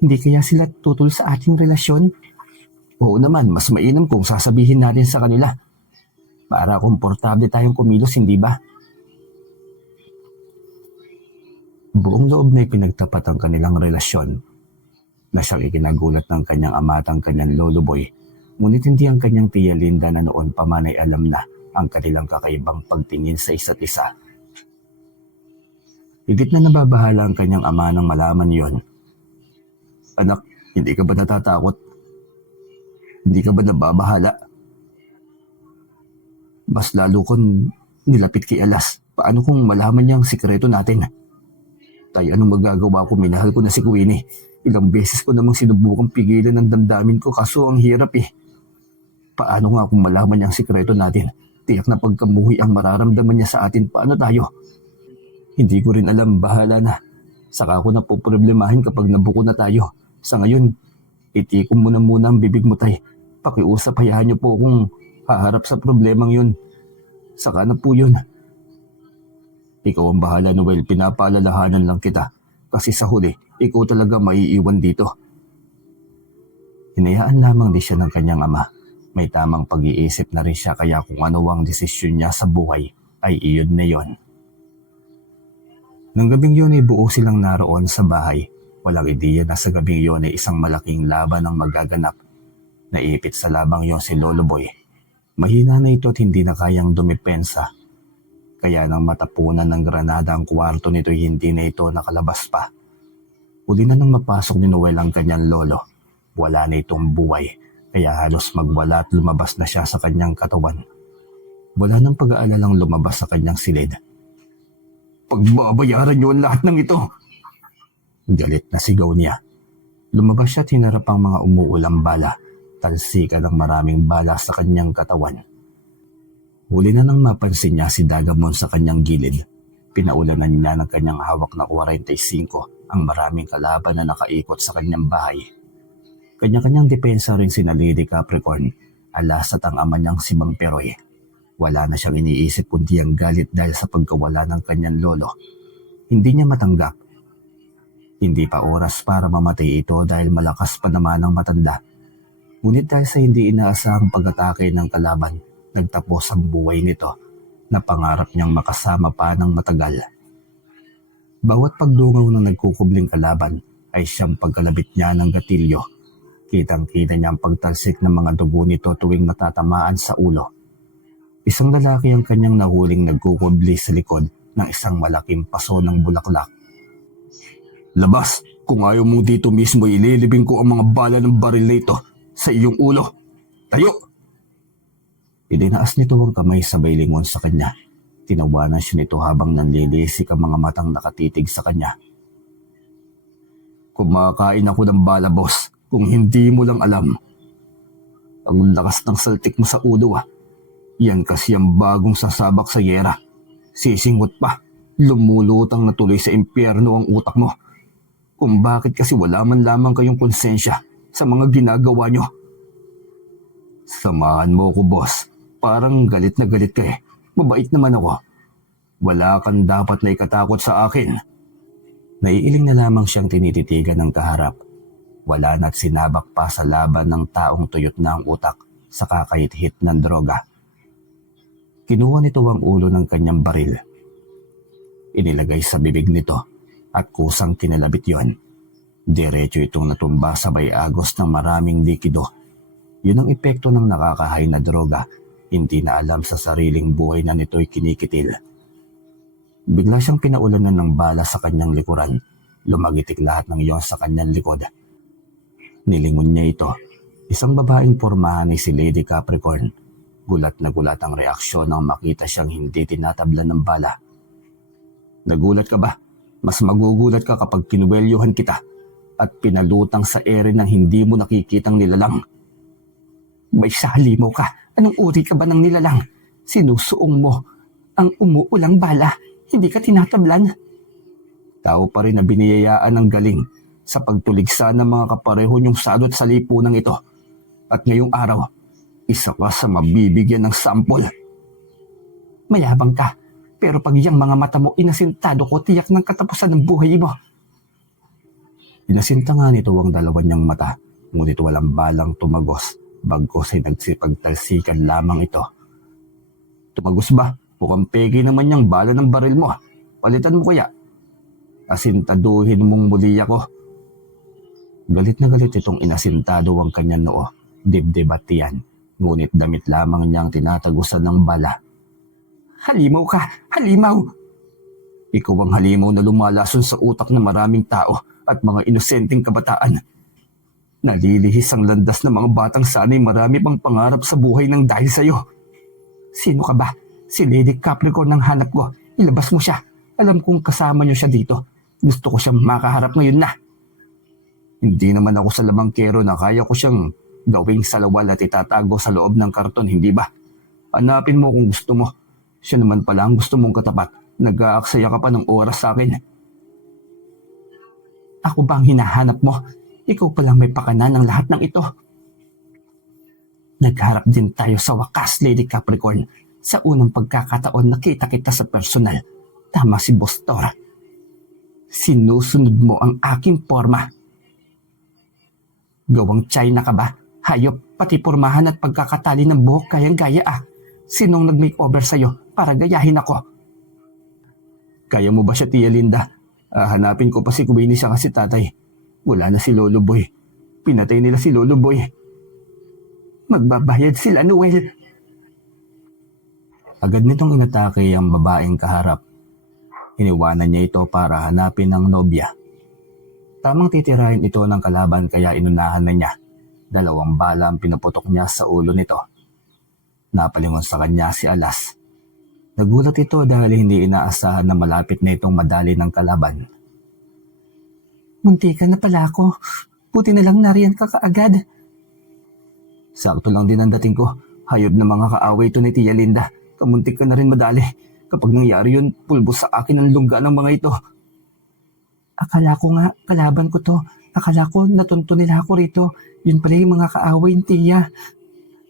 Hindi kaya sila tutol sa ating relasyon? Oo naman, mas mainam kung sasabihin natin sa kanila. Para komportable tayong kumilos, hindi ba? Buong loob na ipinagtapat ang kanilang relasyon na siyang ikinagulat ng kanyang ama at ang kanyang Lolo Boy. Ngunit hindi ang kanyang Tia Linda na noon pa man ay alam na ang kanilang kakaibang pagtingin sa isa't isa. Higit na nababahala ang kanyang ama nang malaman yon. Anak, hindi ka ba natatakot? Hindi ka ba nababahala? Mas lalo kong nilapit kay Alas. Paano kung malaman niya ang sikreto natin? Tayo anong magagawa ko? Minahal ko na si Queenie. Ilang beses ko namang sinubukang pigilan ang damdamin ko kaso ang hirap eh. Paano nga kung malaman niya ang sikreto natin? Tiyak na pagkamuhi ang mararamdaman niya sa atin. Paano tayo? Hindi ko rin alam, bahala na. Saka ako na poproblemahin kapag nabuko na tayo. Sa ngayon, itikom mo na muna ang bibig mo tay. Pakiusap, hayaan niyo po kung haharap sa problemang yun. Saka na po yun. Ikaw ang bahala, Noel. Pinapaalalahanan lang kita. Kasi sa huli, ikaw talaga maiiwan dito. Hinayaan lamang din siya ng kanyang ama. May tamang pag-iisip na rin siya kaya kung ano ang desisyon niya sa buhay ay iyon na yon. Nang gabing yun ay buo silang naroon sa bahay. Walang ideya na sa gabing yun ay isang malaking laban ang magaganap. Naipit sa labang yon si Lolo Boy. Mahina na ito at hindi na kayang dumipensa. Kaya nang matapunan ng granada ang kwarto nito hindi na ito nakalabas pa. Uli na nang mapasok ni Noel ang kanyang lolo. Wala na itong buhay, kaya halos magwala at lumabas na siya sa kanyang katawan. Wala nang pag-aalalang lumabas sa kanyang silid. Pagbabayaran niyo ang lahat ng ito! Galit na sigaw niya. Lumabas siya at hinarap ang mga umuulang bala, talsika ng maraming bala sa kanyang katawan. Huli na nang mapansin niya si Dagamon sa kanyang gilid. Pinaulanan niya ng kanyang hawak na 45 ang maraming kalaban na nakaikot sa kanyang bahay. Kanya-kanyang depensa rin sina Lady Capricorn, Alas at ang ama niyang si Mang Peroy. Wala na siyang iniisip kundi ang galit dahil sa pagkawala ng kanyang lolo. Hindi niya matanggap. Hindi pa oras para mamatay ito dahil malakas pa naman ang matanda. Ngunit dahil sa hindi inaasahang pag-atake ng kalaban, nagtapos ang buhay nito na pangarap niyang makasama pa ng matagal. Bawat pagdungaw ng nagkukubling kalaban ay siyang pagkalabit niya ng gatilyo. Kitang-kita niya ang pagtalsik ng mga dugo nito tuwing natatamaan sa ulo. Isang lalaki ang kanyang nahuling nagkukubli sa likod ng isang malaking paso ng bulaklak. Labas! Kung ayaw mo dito mismo, ililibing ko ang mga bala ng baril na ito sa iyong ulo. Tayo! Idinaas nito ang kamay sabay lingon sa kanya. Tinawanan siya nito habang nanlilisik ang mga matang nakatitig sa kanya. Kumakain ako ng bala, boss, kung hindi mo lang alam. Ang lakas ng saltik mo sa ulo, ah. Yan kasi ang bagong sasabak sa yera. Sisingot pa, lumulutang na tuloy sa impyerno ang utak mo. Kung bakit kasi wala man lamang kayong konsensya sa mga ginagawa nyo. Samahan mo ko, boss. Parang galit na galit ka eh. Mabait naman ako. Wala kang dapat na ikatakot sa akin. Naiiling na lamang siyang tinititigan ng kaharap. Wala na't sinabak pa sa laban ng taong tuyot na ang utak sa kakahit-hit ng droga. Kinuha nito ang ulo ng kanyang baril. Inilagay sa bibig nito at kusang kinalabit yon. Diretso itong natumba sa agos ng maraming likido. Yun ang epekto ng nakakahay na droga. Hindi na alam sa sariling buhay na nito'y kinikitil. Bigla siyang pinaulanan ng bala sa kanyang likuran. Lumagitik lahat ng iyon sa kanyang likod. Nilingon niya ito. Isang babaeng pormahan ni si Lady Capricorn. Gulat na gulat ang reaksyon nang makita siyang hindi tinatablan ng bala. Nagulat ka ba? Mas magugulat ka kapag kinuwelyuhan kita at pinalutang sa ere ng hindi mo nakikitang nilalang. May salimaw ka. Anong uri ka ba ng nilalang? Sinusuong mo ang umuulang bala. Hindi ka tinatablan. Tao pa rin na biniyayaan ng galing sa pagtuligsa ng mga kapareho niyong salot sa lipunang ito. At ngayong araw, isa ka sa mabibigyan ng sampol. Mayabang ka, pero pag iyang mga mata mo inasintado ko, tiyak ng katapusan ng buhay mo. Inasinta nga nito ang dalawa niyang mata, ngunit walang balang tumagos, bagkos ay nagsipagtalsikan lamang ito. Tumagos ba? Mukhang peke naman niyang bala ng baril mo. Palitan mo kaya? Asintaduhin mong muli ako. Galit na galit itong inasintado ang kanyang noo. Dibdib at tiyan. Ngunit damit lamang niyang tinatagusan ng bala. Halimaw ka! Halimaw! Ikaw ang halimaw na lumalason sa utak ng maraming tao at mga inosenteng kabataan. Nalilihis ang landas ng mga batang sana'y marami pang pangarap sa buhay ng dahil sa'yo. Sino ka ba? Si Lady Capricorn ang hanap ko. Ilabas mo siya. Alam kong kasama niyo siya dito. Gusto ko siyang makaharap ngayon na. Hindi naman ako sa labangkero na kaya ko siyang gawing salawal at itatago sa loob ng karton, hindi ba? Hanapin mo kung gusto mo. Siya naman pala ang gusto mong katapat. Nag-aaksaya ka pa ng oras sa akin. Ako ba ang hinahanap mo? Ikaw palang may pakanan ng lahat ng ito. Nagharap din tayo sa wakas, Lady Capricorn. Sa unang pagkakataon nakita kita sa personal. Tama si Boss Tor. Sinusunod mo ang aking porma. Gawang China ka ba? Hayop, pati pormahan at pagkakatali ng buhok kayang-gaya ah. Sinong nag-makeover sa'yo para gayahin ako? Kaya mo ba siya, Tia Linda? Hanapin ko pa si Queenie siya kasi tatay. Wala na si Lolo Boy. Pinatay nila si Lolo Boy. Magbabayad sila, Noel. Agad nitong inatake ang babaeng kaharap. Iniwanan niya ito para hanapin ang nobya. Tamang titirahin ito ng kalaban kaya inunahan na niya. 2 bala ang pinaputok niya sa ulo nito. Napalingon sa kanya si Alas. Nagulat ito dahil hindi inaasahan na malapit na itong madali ng kalaban. Muntikan na pala ako. Buti na lang nariyan ka kaagad. Sakto lang din ang dating ko. Hayop na mga kaaway ito ni Tia Linda. Kamuntik ka na rin madali. Kapag nangyari yun, pulbos sa akin ang lungga ng mga ito. Akala ko nga, kalaban ko to. Akala ko, natunto nila ako rito. Yun pala yung mga kaaway ni Tia.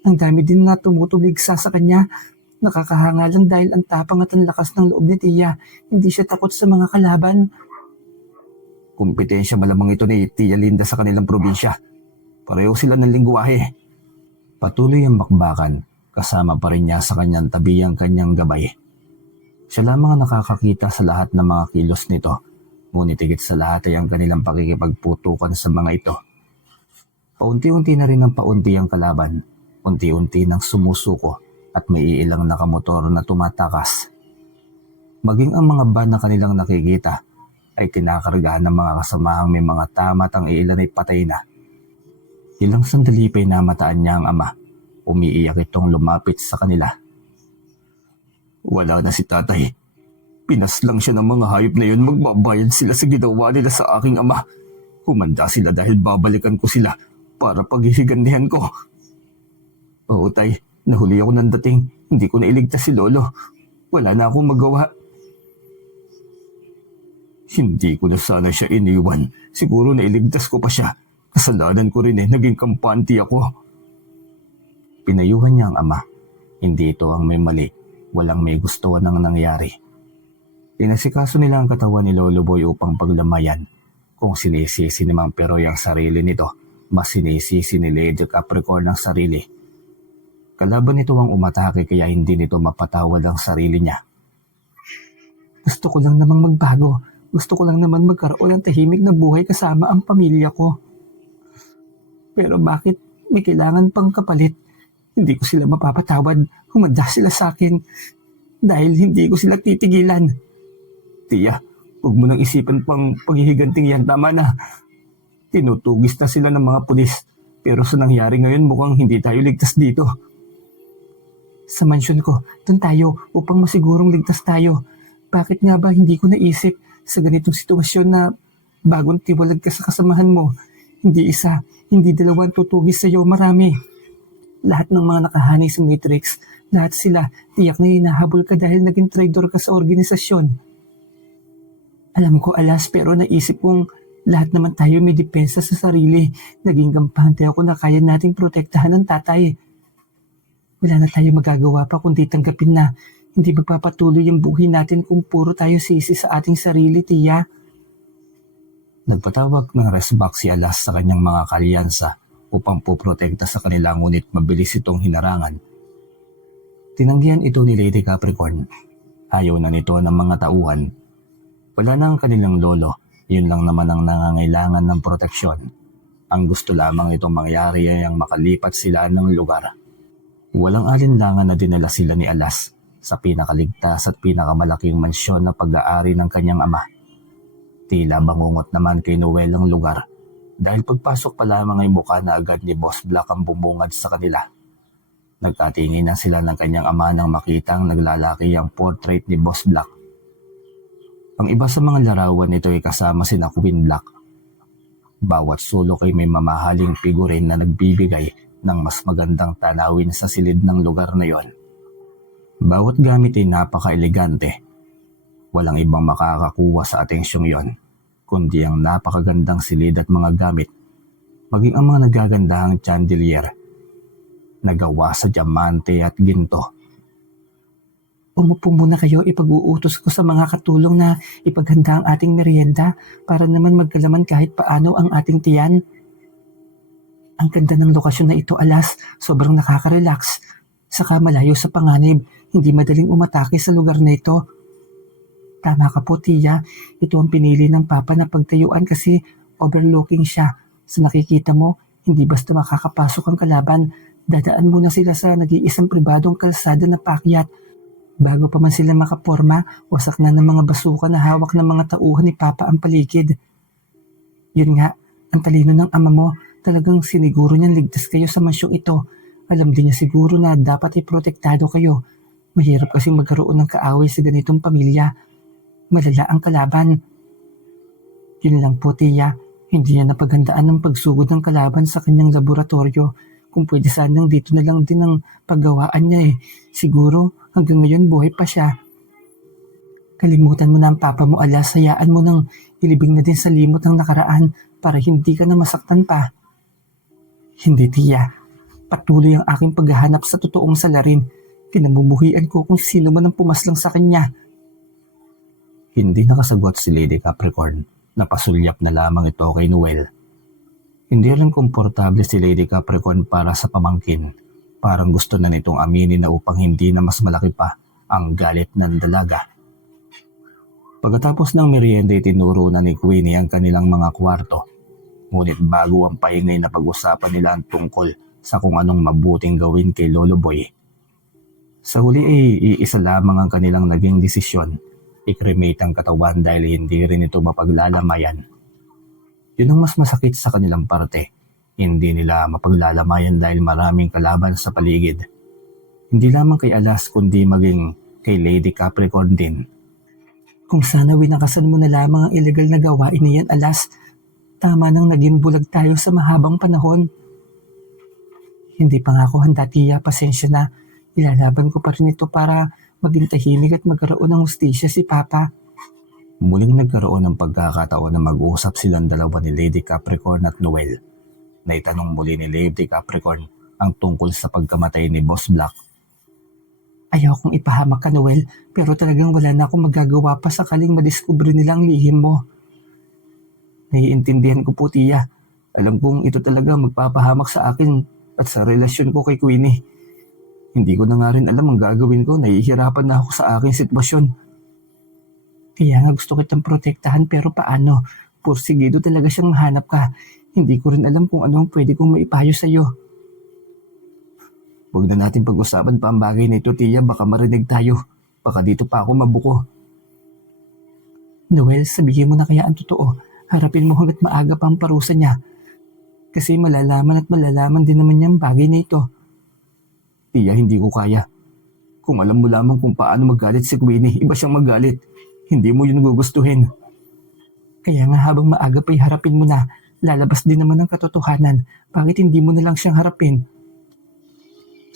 Ang dami din na tumutuligsa sa kanya. Nakakahanga lang dahil ang tapang at ang lakas ng loob ni Tia. Hindi siya takot sa mga kalaban. Kumpetensya malamang ito ni Tia Linda sa kanilang probinsya. Pareho sila ng lingwahe. Patuloy ang bakbakan, kasama pa rin niya sa kanyang tabi ang kanyang gabay. Siya lamang ang nakakakita sa lahat ng mga kilos nito, ngunit higit sa lahat ay ang kanilang pakikipagputukan sa mga ito. Paunti-unti na rin ang paunti ang kalaban, unti-unti nang sumusuko at may ilang nakamotor na tumatakas. Maging ang mga van na kanilang nakikita ay kinakargahan ng mga kasamahang may mga tama at ang ilan ay patay na. Ilang sandali pa'y namataan niya ang ama. Umiiyak itong lumapit sa kanila. Wala na si tatay. Pinaslang siya ng mga hayop na yun. Magbabayad sila sa ginawa nila sa aking ama. Humanda sila dahil babalikan ko sila para paghihigandihan ko. Oo tay, nahuli ako ng dating. Hindi ko nailigtas si Lolo. Wala na akong magawa. Hindi ko na sana siya iniwan. Siguro nailigtas ko pa siya. Kasalanan ko rin naging kampante ako. Pinayuhan niya ang ama. Hindi ito ang may mali. Walang may gusto ng nangyari. Pinasikaso nila ang katawan ni Lolo Boy upang paglamayan. Kung sinisisi ni Mang Peroy ang sarili nito, mas sinisisi ni Lady Capricorn ang sarili. Kalaban nito ang umatake kaya hindi nito mapatawad ang sarili niya. Gusto ko lang namang magbago. Gusto ko lang naman magkaroon ng tahimik na buhay kasama ang pamilya ko. Pero bakit may kailangan pang kapalit? Hindi ko sila mapapatawad. Humanda sila sa akin dahil hindi ko sila titigilan. Tia, huwag mo nang isipan pang paghihiganting yan. Tama na. Tinutugis na sila ng mga pulis. Pero sa nangyari ngayon mukhang hindi tayo ligtas dito. Sa mansyon ko, doon tayo upang masigurong ligtas tayo. Bakit nga ba hindi ko naisip sa ganitong sitwasyon na bagong tiwalag ka sa kasamahan mo? Hindi isa, hindi dalawang tutugis sa iyo, marami. Lahat ng mga nakahani sa Matrix, lahat sila, tiyak na hinahabol ka dahil naging traitor ka sa organisasyon. Alam ko alas pero naisip kong lahat naman tayo may depensa sa sarili. Naging kampante ako na kaya nating protektahan ng tatay. Wala na tayo magagawa pa kundi tanggapin na hindi magpapatuloy ang buhay natin kung puro tayo sisi sa ating sarili, Tia. Nagpatawag ng resback si Alas sa kanyang mga kalyansa upang poprotekta sa kanila ngunit mabilis itong hinarangan. Tinanggihan ito ni Lady Capricorn. Ayaw na nito ng mga tauhan. Wala na ang kanilang lolo, yun lang naman ang nangangailangan ng proteksyon. Ang gusto lamang itong mangyari ay ang makalipat sila ng lugar. Walang alinlangan na dinala sila ni Alas sa pinakaligtas at pinakamalaking mansyon na pag-aari ng kanyang ama. Tila bangungot naman kay Noel ang lugar dahil pagpasok pa lamang ay mukha na agad ni Boss Black ang bumungad sa kanila. Nagkatingin na sila ng kanyang ama nang makitang naglalaki ang portrait ni Boss Black. Ang iba sa mga larawan nito ay kasama sina Queen Black. Bawat sulok ay may mamahaling figurin na nagbibigay ng mas magandang tanawin sa silid ng lugar na yon. Bawat gamit ay napaka-elegante. Walang ibang makakakuha sa atensyong yon, kundi ang napakagandang silid at mga gamit, maging ang mga nagagandahang chandelier, nagawa sa diamante at ginto. Umupo muna kayo, ipag-uutos ko sa mga katulong na ipaghanda ang ating merienda para naman magkalaman kahit paano ang ating tiyan. Ang ganda ng lokasyon na ito, Alas, sobrang nakaka-relax. Saka malayo sa panganib, hindi madaling umatake sa lugar na ito. Tama ka po, Tia. Ito ang pinili ng Papa na pagtayuan kasi overlooking siya. Sa nakikita mo, hindi basta makakapasok ang kalaban. Dadaan muna sila sa nag-iisang pribadong kalsada na paakyat. Bago pa man sila makaporma, wasak na ng mga basuka na hawak ng mga tauhan ni Papa ang paligid. Yun nga, ang talino ng ama mo, talagang siniguro niyang ligtas kayo sa mansyong ito. Alam din niya siguro na dapat iprotektado kayo. Mahirap kasi magkaroon ng kaaway sa ganitong pamilya. Malala ang kalaban. Yun lang po, Tia. Hindi niya napaghandaan ng pagsugod ng kalaban sa kanyang laboratorio. Kung pwede sanang dito na lang din ang paggawaan niya eh. Siguro hanggang ngayon buhay pa siya. Kalimutan mo na ang Papa mo, Alas. Hayaan mo nang ilibing na din sa limot ng nakaraan para hindi ka na masaktan pa. Hindi, Tia. Patuloy ang aking paghahanap sa totoong salarin. Kinamumuhian ko kung sino man ang pumaslang sa kanya. Hindi nakasagot si Lady Capricorn. Napasulyap na lamang ito kay Noel. Hindi rin komportable si Lady Capricorn para sa pamangkin. Parang gusto na nitong aminin na upang hindi na mas malaki pa ang galit ng dalaga. Pagkatapos ng merienda tinuro na ni Queenie ang kanilang mga kwarto. Ngunit bago ang paingay na pag-usapan nila ang tungkol sa kung anong mabuting gawin kay Lolo Boy. Sa huli ay iisa lamang ang kanilang naging desisyon. I-cremate ang katawan dahil hindi rin ito mapaglalamayan. Yun ang mas masakit sa kanilang parte. Hindi nila mapaglalamayan dahil maraming kalaban sa paligid. Hindi lamang kay Alas kundi maging kay Lady Capricorn din. Kung sana winakasan mo na lamang ang illegal na gawain niyan, Alas, tama nang naging bulag tayo sa mahabang panahon. Hindi pa nga ako handa, tiya, pasensya na. Ilalaban ko pa rin ito para maging tahimik at magkaroon ng hustisya si Papa. Muling nagkaroon ng pagkakataon na mag-uusap silang dalawa ni Lady Capricorn at Noel. Naitanong muli ni Lady Capricorn ang tungkol sa pagkamatay ni Boss Black. Ayaw kong ipahamak ka, Noel, pero talagang wala na akong magagawa pa sakaling madiskubre nilang lihim mo. Naiintindihan ko po, tiya. Alam kong ito talaga magpapahamak sa akin at sa relasyon ko kay Queenie. Hindi ko na nga rin alam ang gagawin ko. Nahihirapan na ako sa aking sitwasyon. Kaya nga gusto kitang protektahan pero paano? Pursigido talaga siyang mahanap ka. Hindi ko rin alam kung ano ang pwede kong maipayo sa'yo. Huwag na natin pag-usapan pa ang bagay na ito, tiya. Baka marinig tayo. Baka dito pa ako mabuko. Noel, sabihin mo na kaya ang totoo. Harapin mo hanggat maaga pa ang parusa niya. Kasi malalaman at malalaman din naman niyang bagay na ito. Tiya, hindi ko kaya. Kung alam mo lamang kung paano magalit si Queenie, iba siyang magalit. Hindi mo yun gugustuhin. Kaya nga habang maaga pa'y harapin mo na, lalabas din naman ang katotohanan. Bakit hindi mo na lang siyang harapin?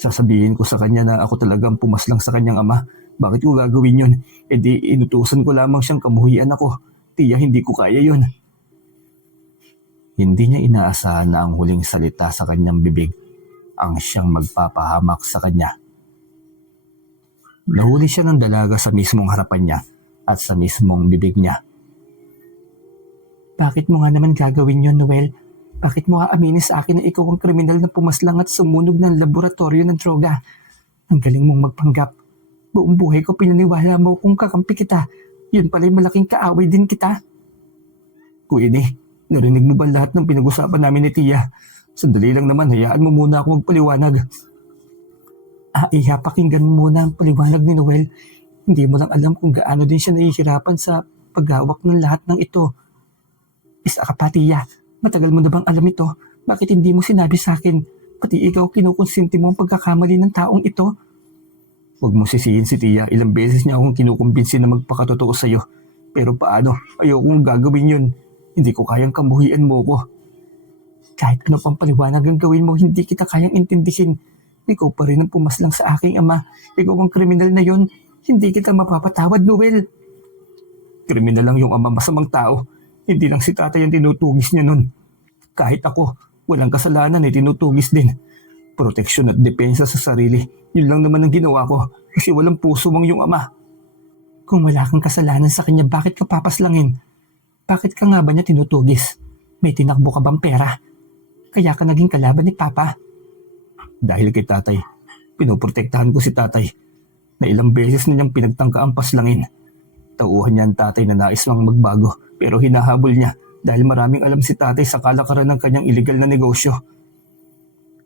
Sasabihin ko sa kanya na ako talagang pumaslang sa kanyang ama. Bakit ko gagawin yun? E di inutusan ko lamang siyang kamuhian ako. Tiya, hindi ko kaya yun. Hindi niya inaasahan na ang huling salita sa kanyang bibig ang siyang magpapahamak sa kanya. Nahuli siya ng dalaga sa mismong harapan niya at sa mismong bibig niya. Bakit mo nga naman gagawin yun, Noel? Bakit mo aaminin sa akin na ikaw ang kriminal na pumaslang at sumunog ng laboratorio ng droga? Ang galing mong magpanggap. Buong buhay ko pinaniwala mo kung kakampi kita. Yun pala'y malaking kaaway din kita. Queenie, narinig mo ba lahat ng pinag-usapan namin ni Tia? Sandali lang naman, hayaan mo muna ako magpaliwanag. Iha, pakinggan mo muna ang paliwanag ni Noel. Hindi mo lang alam kung gaano din siya nahihirapan sa paghawak ng lahat ng ito. Isa ka pa, Tia. Matagal mo na bang alam ito? Bakit hindi mo sinabi sa akin? Pati ikaw kinukonsinti mo ang pagkakamali ng taong ito? Huwag mo sisihin si Tia. Ilang beses niya akong kinukumbinsi na magpakatotoo sa'yo. Pero paano? Ayokong gagawin yun. Hindi ko kayang kamuhian mo ko. Kahit ano pang paliwanag ang gawin mo, hindi kita kayang intindihin. Ikaw pa rin ang pumaslang sa aking ama. Ikaw ang kriminal na yon. Hindi kita mapapatawad, Noel. Kriminal lang yung ama, masamang tao. Hindi lang si tatay ang tinutugis niya nun. Kahit ako, walang kasalanan ay tinutugis din. Proteksyon at depensa sa sarili. Yun lang naman ang ginawa ko. Kasi walang puso mang yung ama. Kung wala kang kasalanan sa kanya, bakit ka papaslangin? Bakit ka nga ba niya tinutugis? May tinakbo ka bang pera? Kaya ka naging kalaban ni Papa? Dahil kay tatay, pinoprotektahan ko si tatay na ilang beses na niyang pinagtangka ang paslangin. Tauhan niya ang tatay na nais lang magbago pero hinahabol niya dahil maraming alam si tatay sa kalakaran ng kanyang illegal na negosyo.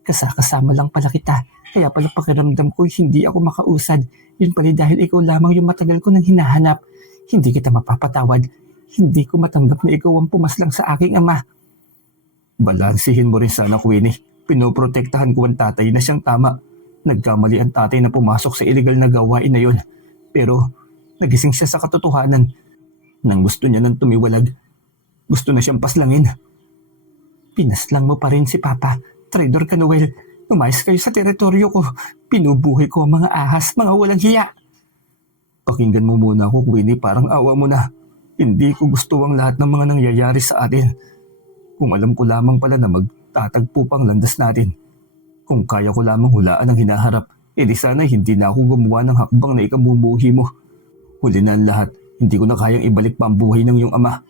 Kasama lang pala kita, kaya pala pakiramdam ko hindi ako makausad. Yun pala dahil ikaw lamang yung matagal ko nang hinahanap. Hindi kita mapapatawad. Hindi ko matanggap na ikaw ang pumaslang sa aking ama. Balansihin mo rin sana, Queenie. Pinoprotektahan ko ang tatay na siyang tama. Nagkamali ang tatay na pumasok sa illegal na gawain na yon. Pero nagising siya sa katotohanan. Nang gusto niya nang tumiwalag, gusto na siyang paslangin. Pinaslang mo pa rin si Papa. Traidor ka, Noel. Umayos kayo sa teritoryo ko. Pinubuhay ko ang mga ahas, mga walang hiya. Pakinggan mo muna ako, Queenie. Parang awa mo na. Hindi ko gusto ang lahat ng mga nangyayari sa atin. Kung alam ko lamang pala na magtatagpo pang landas natin. Kung kaya ko lamang hulaan ang hinaharap, edi sana hindi na ako gumawa ng hakbang na ikamumuhi mo. Huli na ang lahat, hindi ko na kayang ibalik pa ang buhay ng iyong ama.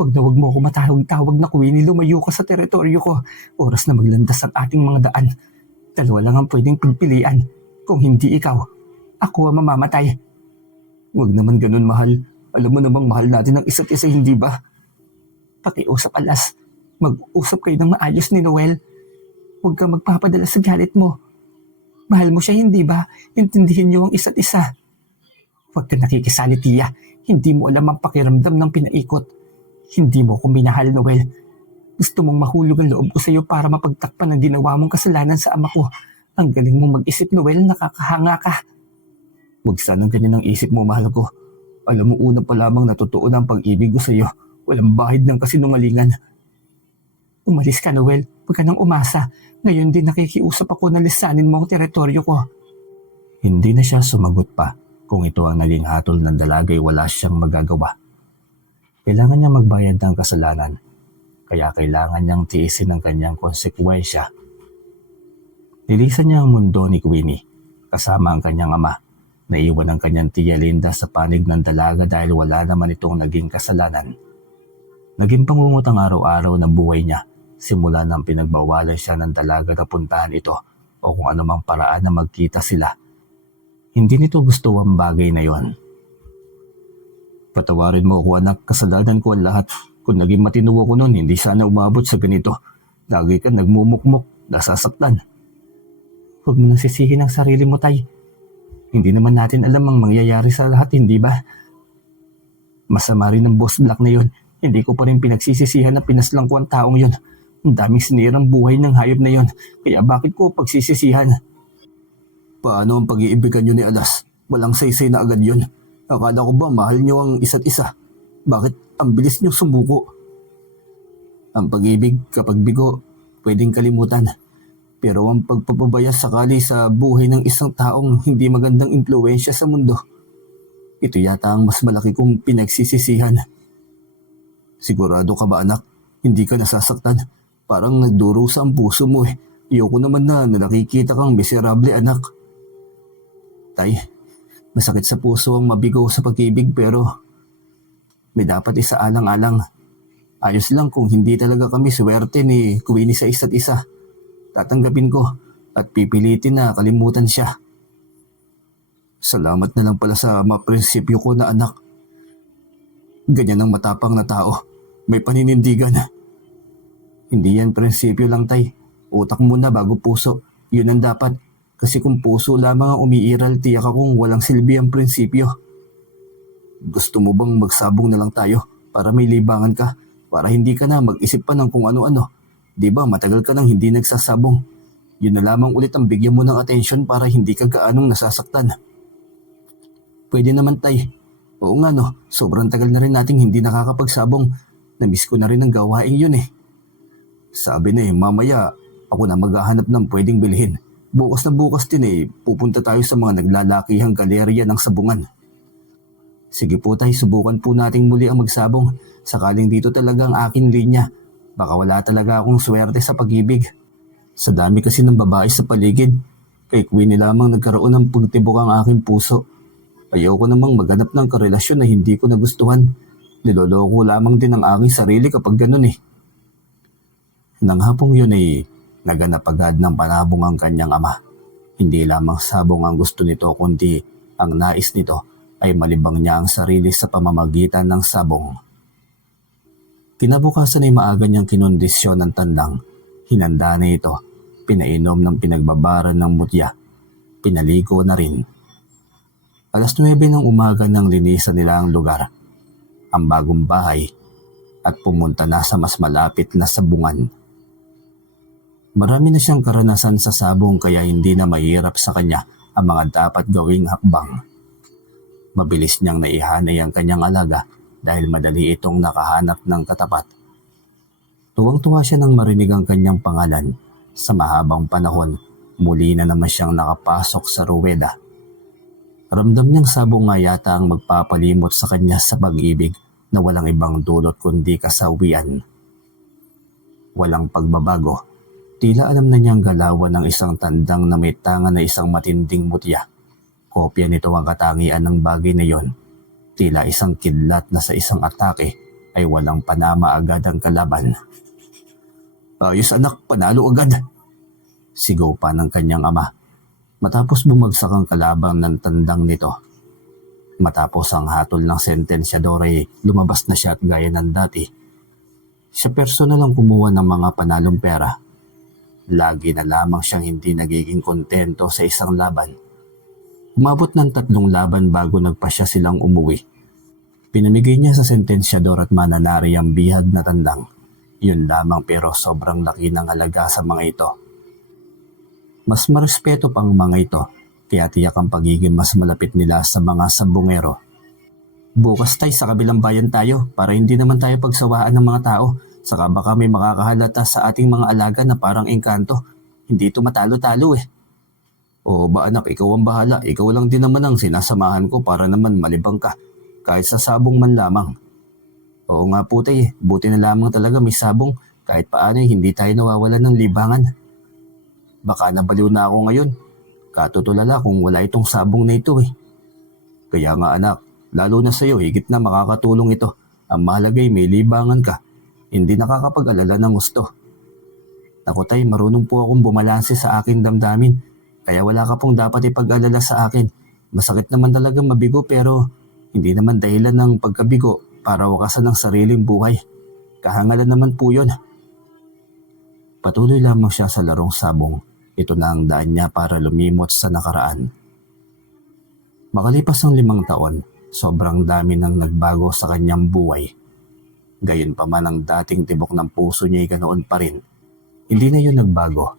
Huwag mo ako matawag-tawag na Queenie, lumayo ka sa teritoryo ko. Oras na maglandas ang ating mga daan. Dalawa lang ang pwedeng pagpilian. Kung hindi ikaw, ako ang mamamatay. Huwag naman ganun, mahal. Alam mo namang mahal natin ang isa't isa, hindi ba? Pakiusap, Alas. Mag-usap kayo ng maayos ni Noel. Huwag kang magpapadala sa galit mo. Mahal mo siya, hindi ba? Intindihin niyo ang isa't isa. Huwag ka nakikisali, Tia. Hindi mo alam ang pakiramdam ng pinaikot. Hindi mo ko minahal, Noel. Gusto mong mahulog ang loob ko sa iyo para mapagtakpan ang ginawa mong kasalanan sa ama ko. Ang galing mong mag-isip, Noel. Nakakahanga ka. Huwag sanang ganyan ang isip mo, mahal ko. Alam mo, una pa lamang na totoo na ang pag-ibig ko sa iyo. Walang bahid ng kasinungalingan. Umalis ka, Noel. Huwag ka nang umasa. Ngayon din nakikiusap ako na lisanin mo ang teritoryo ko. Hindi na siya sumagot pa. Kung ito ang naging hatol ng dalagay, wala siyang magagawa. Kailangan niya magbayad ng kasalanan. Kaya kailangan niyang tiisin ang kanyang konsekwensya. Nilisan niya ang mundo ni Queenie, kasama ang kanyang ama. Naiwan ang kanyang tiya Linda sa panig ng dalaga dahil wala naman itong naging kasalanan. Naging pangungut ang araw-araw ng buhay niya, simula nang pinagbawalan siya ng dalaga na puntahan ito o kung anumang paraan na magkita sila. Hindi nito gusto ang bagay na yon. Patawarin mo ako, anak, kasalanan ko ang lahat. Kung naging matino ko noon, hindi sana umabot sa ganito. Lagi ka nagmumukmok, nasasaktan. Huwag mo nang sisihin ang sarili mo, Tay. Hindi naman natin alam ang mangyayari sa lahat, hindi ba? Masama rin ang Boss Black na yon. Hindi ko pa rin pinagsisisihan na pinaslang ko ang taong yon. Ang daming sinirang buhay ng hayop na yon. Kaya bakit ko pagsisisihan? Paano ang pag-iibigan nyo ni Alas? Walang saysay na agad yon. Akala ko ba mahal nyo ang isa't isa? Bakit ang bilis nyo sumuko? Ang pag-ibig kapag bigo, pwedeng kalimutan. Pero ang pagpapabaya sakali sa buhay ng isang taong hindi magandang impluwensya sa mundo, ito yata ang mas malaki kong pinagsisisihan. Sigurado ka ba, anak? Hindi ka nasasaktan? Parang nagdurusa ang puso mo eh. Ayoko naman na nakikita kang miserable, anak. Tay, masakit sa puso ang mabigo sa pag-ibig pero may dapat isaalang-alang. Ayos lang kung hindi talaga kami swerte ni Queenie sa isa't isa. Tatanggapin ko at pipilitin na kalimutan siya. Salamat na lang pala sa maprinsipyo ko na anak. Ganyan ang matapang na tao. May paninindigan. Hindi yan prinsipyo lang, Tay. Utak muna bago puso. Yun ang dapat. Kasi kung puso lamang ang umiiral, tiyak akong walang silbi ang prinsipyo. Gusto mo bang magsabong na lang tayo para may libangan ka? Para hindi ka na mag-isip pa ng kung ano-ano. Diba matagal ka nang hindi nagsasabong. Yun na lamang ulit ang bigyan mo ng atensyon para hindi ka gaanong nasasaktan. Pwede naman, Tay. Oo nga no, sobrang tagal na rin nating hindi nakakapagsabong. Namiss ko na rin ang gawain yun eh. Sabi na mamaya ako na maghahanap ng pwedeng bilhin. Bukas na bukas din pupunta tayo sa mga naglalakihang galerya ng sabungan. Sige po, Tay, subukan po nating muli ang magsabong. Sakaling dito talaga ang aking linya. Baka wala talaga akong swerte sa pag-ibig. Sa dami kasi ng babae sa paligid, kay Queenie lamang nagkaroon ng pagtibok ang aking puso. Ayoko namang maghanap ng karelasyon na hindi ko nagustuhan. Niloloko lamang din ang aking sarili kapag ganun eh. Nang hapong yun naganap agad ng panabong ang kanyang ama. Hindi lamang sabong ang gusto nito kundi ang nais nito ay malibang niya ang sarili sa pamamagitan ng sabong. Kinabukasan ay maaga niyang kinondisyon ng tandang. Hinanda na ito, pinainom ng pinagbabaran ng mutya. Pinaligo na rin. 9:00 ng umaga nang linisan nila ang lugar, ang bagong bahay, at pumunta na sa mas malapit na sabungan. Marami na siyang karanasan sa sabong kaya hindi na mahirap sa kanya ang mga dapat gawing hakbang. Mabilis niyang naihanay ang kanyang alaga dahil madali itong nakahanap ng katapat. Tuwang-tuwa siya nang marinig ang kanyang pangalan. Sa mahabang panahon, muli na naman siyang nakapasok sa ruweda. Ramdam niyang sabong nga yata ang magpapalimot sa kanya sa pag-ibig na walang ibang dulot kundi kasawian. Walang pagbabago. Tila alam na niyang galawan ng isang tandang na may tanga na isang matinding mutya. Kopya nito ang katangian ng bagay na yon. Tila isang kidlat na sa isang atake ay walang panama agad ang kalaban. Ayos anak, panalo agad! Sigaw pa ng kanyang ama matapos bumagsak ang kalaban ng tandang nito. Matapos ang hatol ng sentensyador ay lumabas na siya at gaya ng dati. Siya personal ang kumuha ng mga panalong pera. Lagi na lamang siyang hindi nagiging kontento sa isang laban. Umabot ng 3 laban bago nagpasya silang umuwi. Pinamigay niya sa sentensyador at mananari ang bihag na tandang. Yun lamang pero sobrang laki ng halaga sa mga ito. Mas marespeto pang mga ito, kaya tiyak ang pagiging mas malapit nila sa mga sabungero. Bukas tayo sa kabilang bayan tayo para hindi naman tayo pagsawaan ng mga tao. Saka baka may makakahalata sa ating mga alaga na parang engkanto. Hindi ito matalo-talo eh. Oo ba anak, ikaw ang bahala. Ikaw lang din naman ang sinasamahan ko para naman malibang ka. Kahit sa sabong man lamang. Oo nga po tayo, buti na lamang talaga may sabong. Kahit paano hindi tayo nawawalan ng libangan. Baka nabaliw na ako ngayon. Katutulala kung wala itong sabong na ito eh. Kaya nga anak, lalo na sa'yo higit na makakatulong ito. Ang mahalagay may libangan ka. Hindi nakakapag-alala ng gusto. Naku tay, marunong po akong bumalanse sa aking damdamin. Kaya wala ka pong dapat ipag-alala sa akin. Masakit naman talaga mabigo pero hindi naman dahilan ng pagkabigo para wakasan ng sariling buhay. Kahangalan naman po yun. Patuloy lamang siya sa larong sabong. Ito na ang daan niya para lumimot sa nakaraan. Makalipas ang 5 taon, sobrang dami nang nagbago sa kanyang buhay. Gayon pa man ang dating tibok ng puso niya ay ganoon pa rin. Hindi na yun nagbago.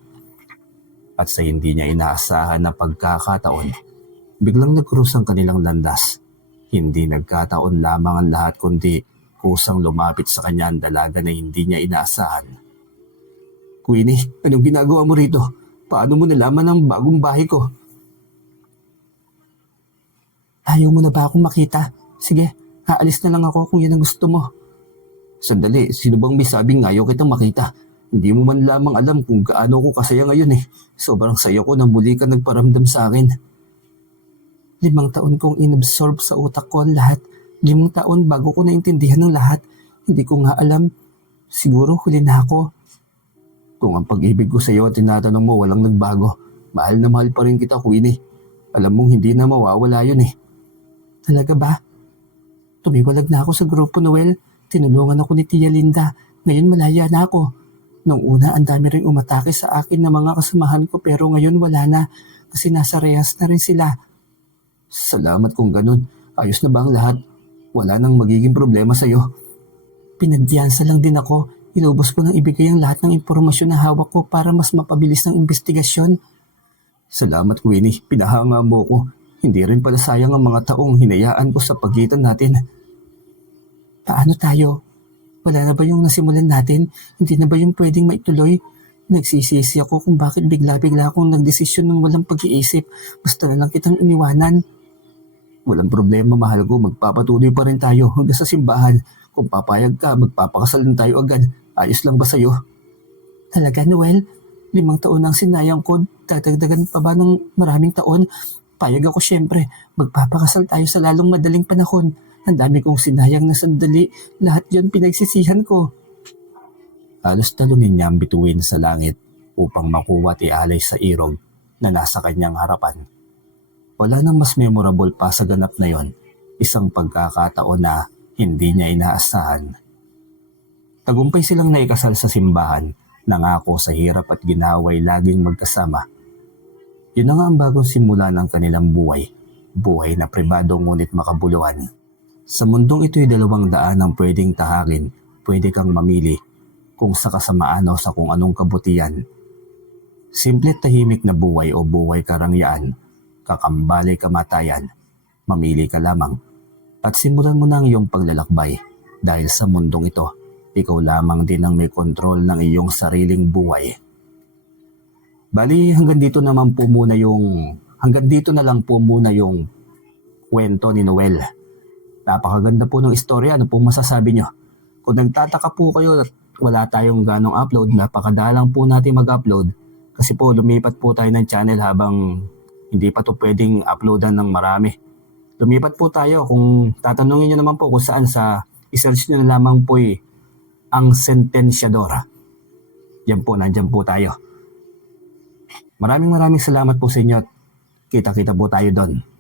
At sa hindi niya inaasahan na pagkakataon, biglang nagkrus ang kanilang landas. Hindi nagkataon lamang ang lahat kundi kusang lumapit sa kanya ang dalaga na hindi niya inaasahan. Queenie, anong ginagawa mo rito? Paano mo nalaman ang bagong bahay ko? Ayaw mo na ba akong makita? Sige, aalis na lang ako kung yan ang gusto mo. Sandali, sino bang may sabing ayaw kitang makita? Hindi mo man lamang alam kung gaano ko kasaya ngayon eh. Sobrang saya ko na muli ka nagparamdam sa akin. 5 taon kong inabsorb sa utak ko ang lahat. 5 taon bago ko naintindihan ng lahat. Hindi ko nga alam. Siguro huli na ako. Kung ang pag-ibig ko sa iyo at tinatanong mo walang nagbago, mahal na mahal pa rin kita, Queenie. Alam mong hindi na mawawala yun eh. Talaga ba? Tumiwalag na ako sa grupo, Noel. Tinulungan ako ni Tia Linda. Ngayon malaya na ako. Nung una, ang dami rin umatake sa akin na mga kasamahan ko pero ngayon wala na kasi nasa rehas na rin sila. Salamat kung ganun. Ayos na ba ang lahat? Wala nang magiging problema sa'yo. Pinagdiyansa lang din ako. Inubos ko nang ibigay ang lahat ng impormasyon na hawak ko para mas mapabilis ng investigasyon. Salamat, Queenie. Pinahanga mo ko. Hindi rin pala sayang ang mga taong hinayaan ko sa pagitan natin. Paano tayo? Wala na ba yung nasimulan natin? Hindi na ba yung pwedeng maituloy? Nagsisisi ako kung bakit bigla-bigla akong nagdesisyon ng walang pag-iisip. Basta na lang kitang iniwanan. Walang problema, mahal ko. Magpapatuloy pa rin tayo hanggang sa simbahan. Kung papayag ka, magpapakasal din tayo agad. Ayos lang ba sa'yo? Talaga, Noel? 5 taon ang sinayang ko. Dadagdagan pa ba ng maraming taon? Payag ako syempre. Magpapakasal tayo sa lalong madaling panahon. Ang dami kong sinayang na sandali. Lahat yon pinagsisihan ko. Halos talunin niya ang bituin sa langit upang makuha at ialay sa irog na nasa kanyang harapan. Wala nang mas memorable pa sa ganap na yon. Isang pagkakataon na hindi niya inaasahan. Tagumpay silang naikasal sa simbahan, nangako sa hirap at ginaway laging magkasama. Yun na nga ang bagong simula ng kanilang buhay, buhay na pribado ngunit makabuluhan. Sa mundong ito'y 2 daan ang pwedeng tahakin, pwede kang mamili kung sa kasamaan o sa kung anong kabutihan. Simple tahimik na buhay o buhay karangyaan, kakambali kamatayan, mamili ka lamang. At simulan mo na ang iyong paglalakbay dahil sa mundong ito, ikaw lamang din ang may kontrol ng iyong sariling buhay. Bali, hanggang dito na lang po muna yung kwento ni Noel. Napakaganda po ng istorya. Ano pong masasabi nyo? Kung nagtataka po kayo at wala tayong ganong upload, napakadalang po natin mag-upload kasi po lumipat po tayo ng channel habang hindi pa to pwedeng uploadan ng marami. Lumipat po tayo. Kung tatanungin nyo naman po kung saan sa isearch nyo na lamang po ang sentensyadora. Yan po, nandyan po tayo. Maraming salamat po sa inyo. Kita-kita po tayo doon.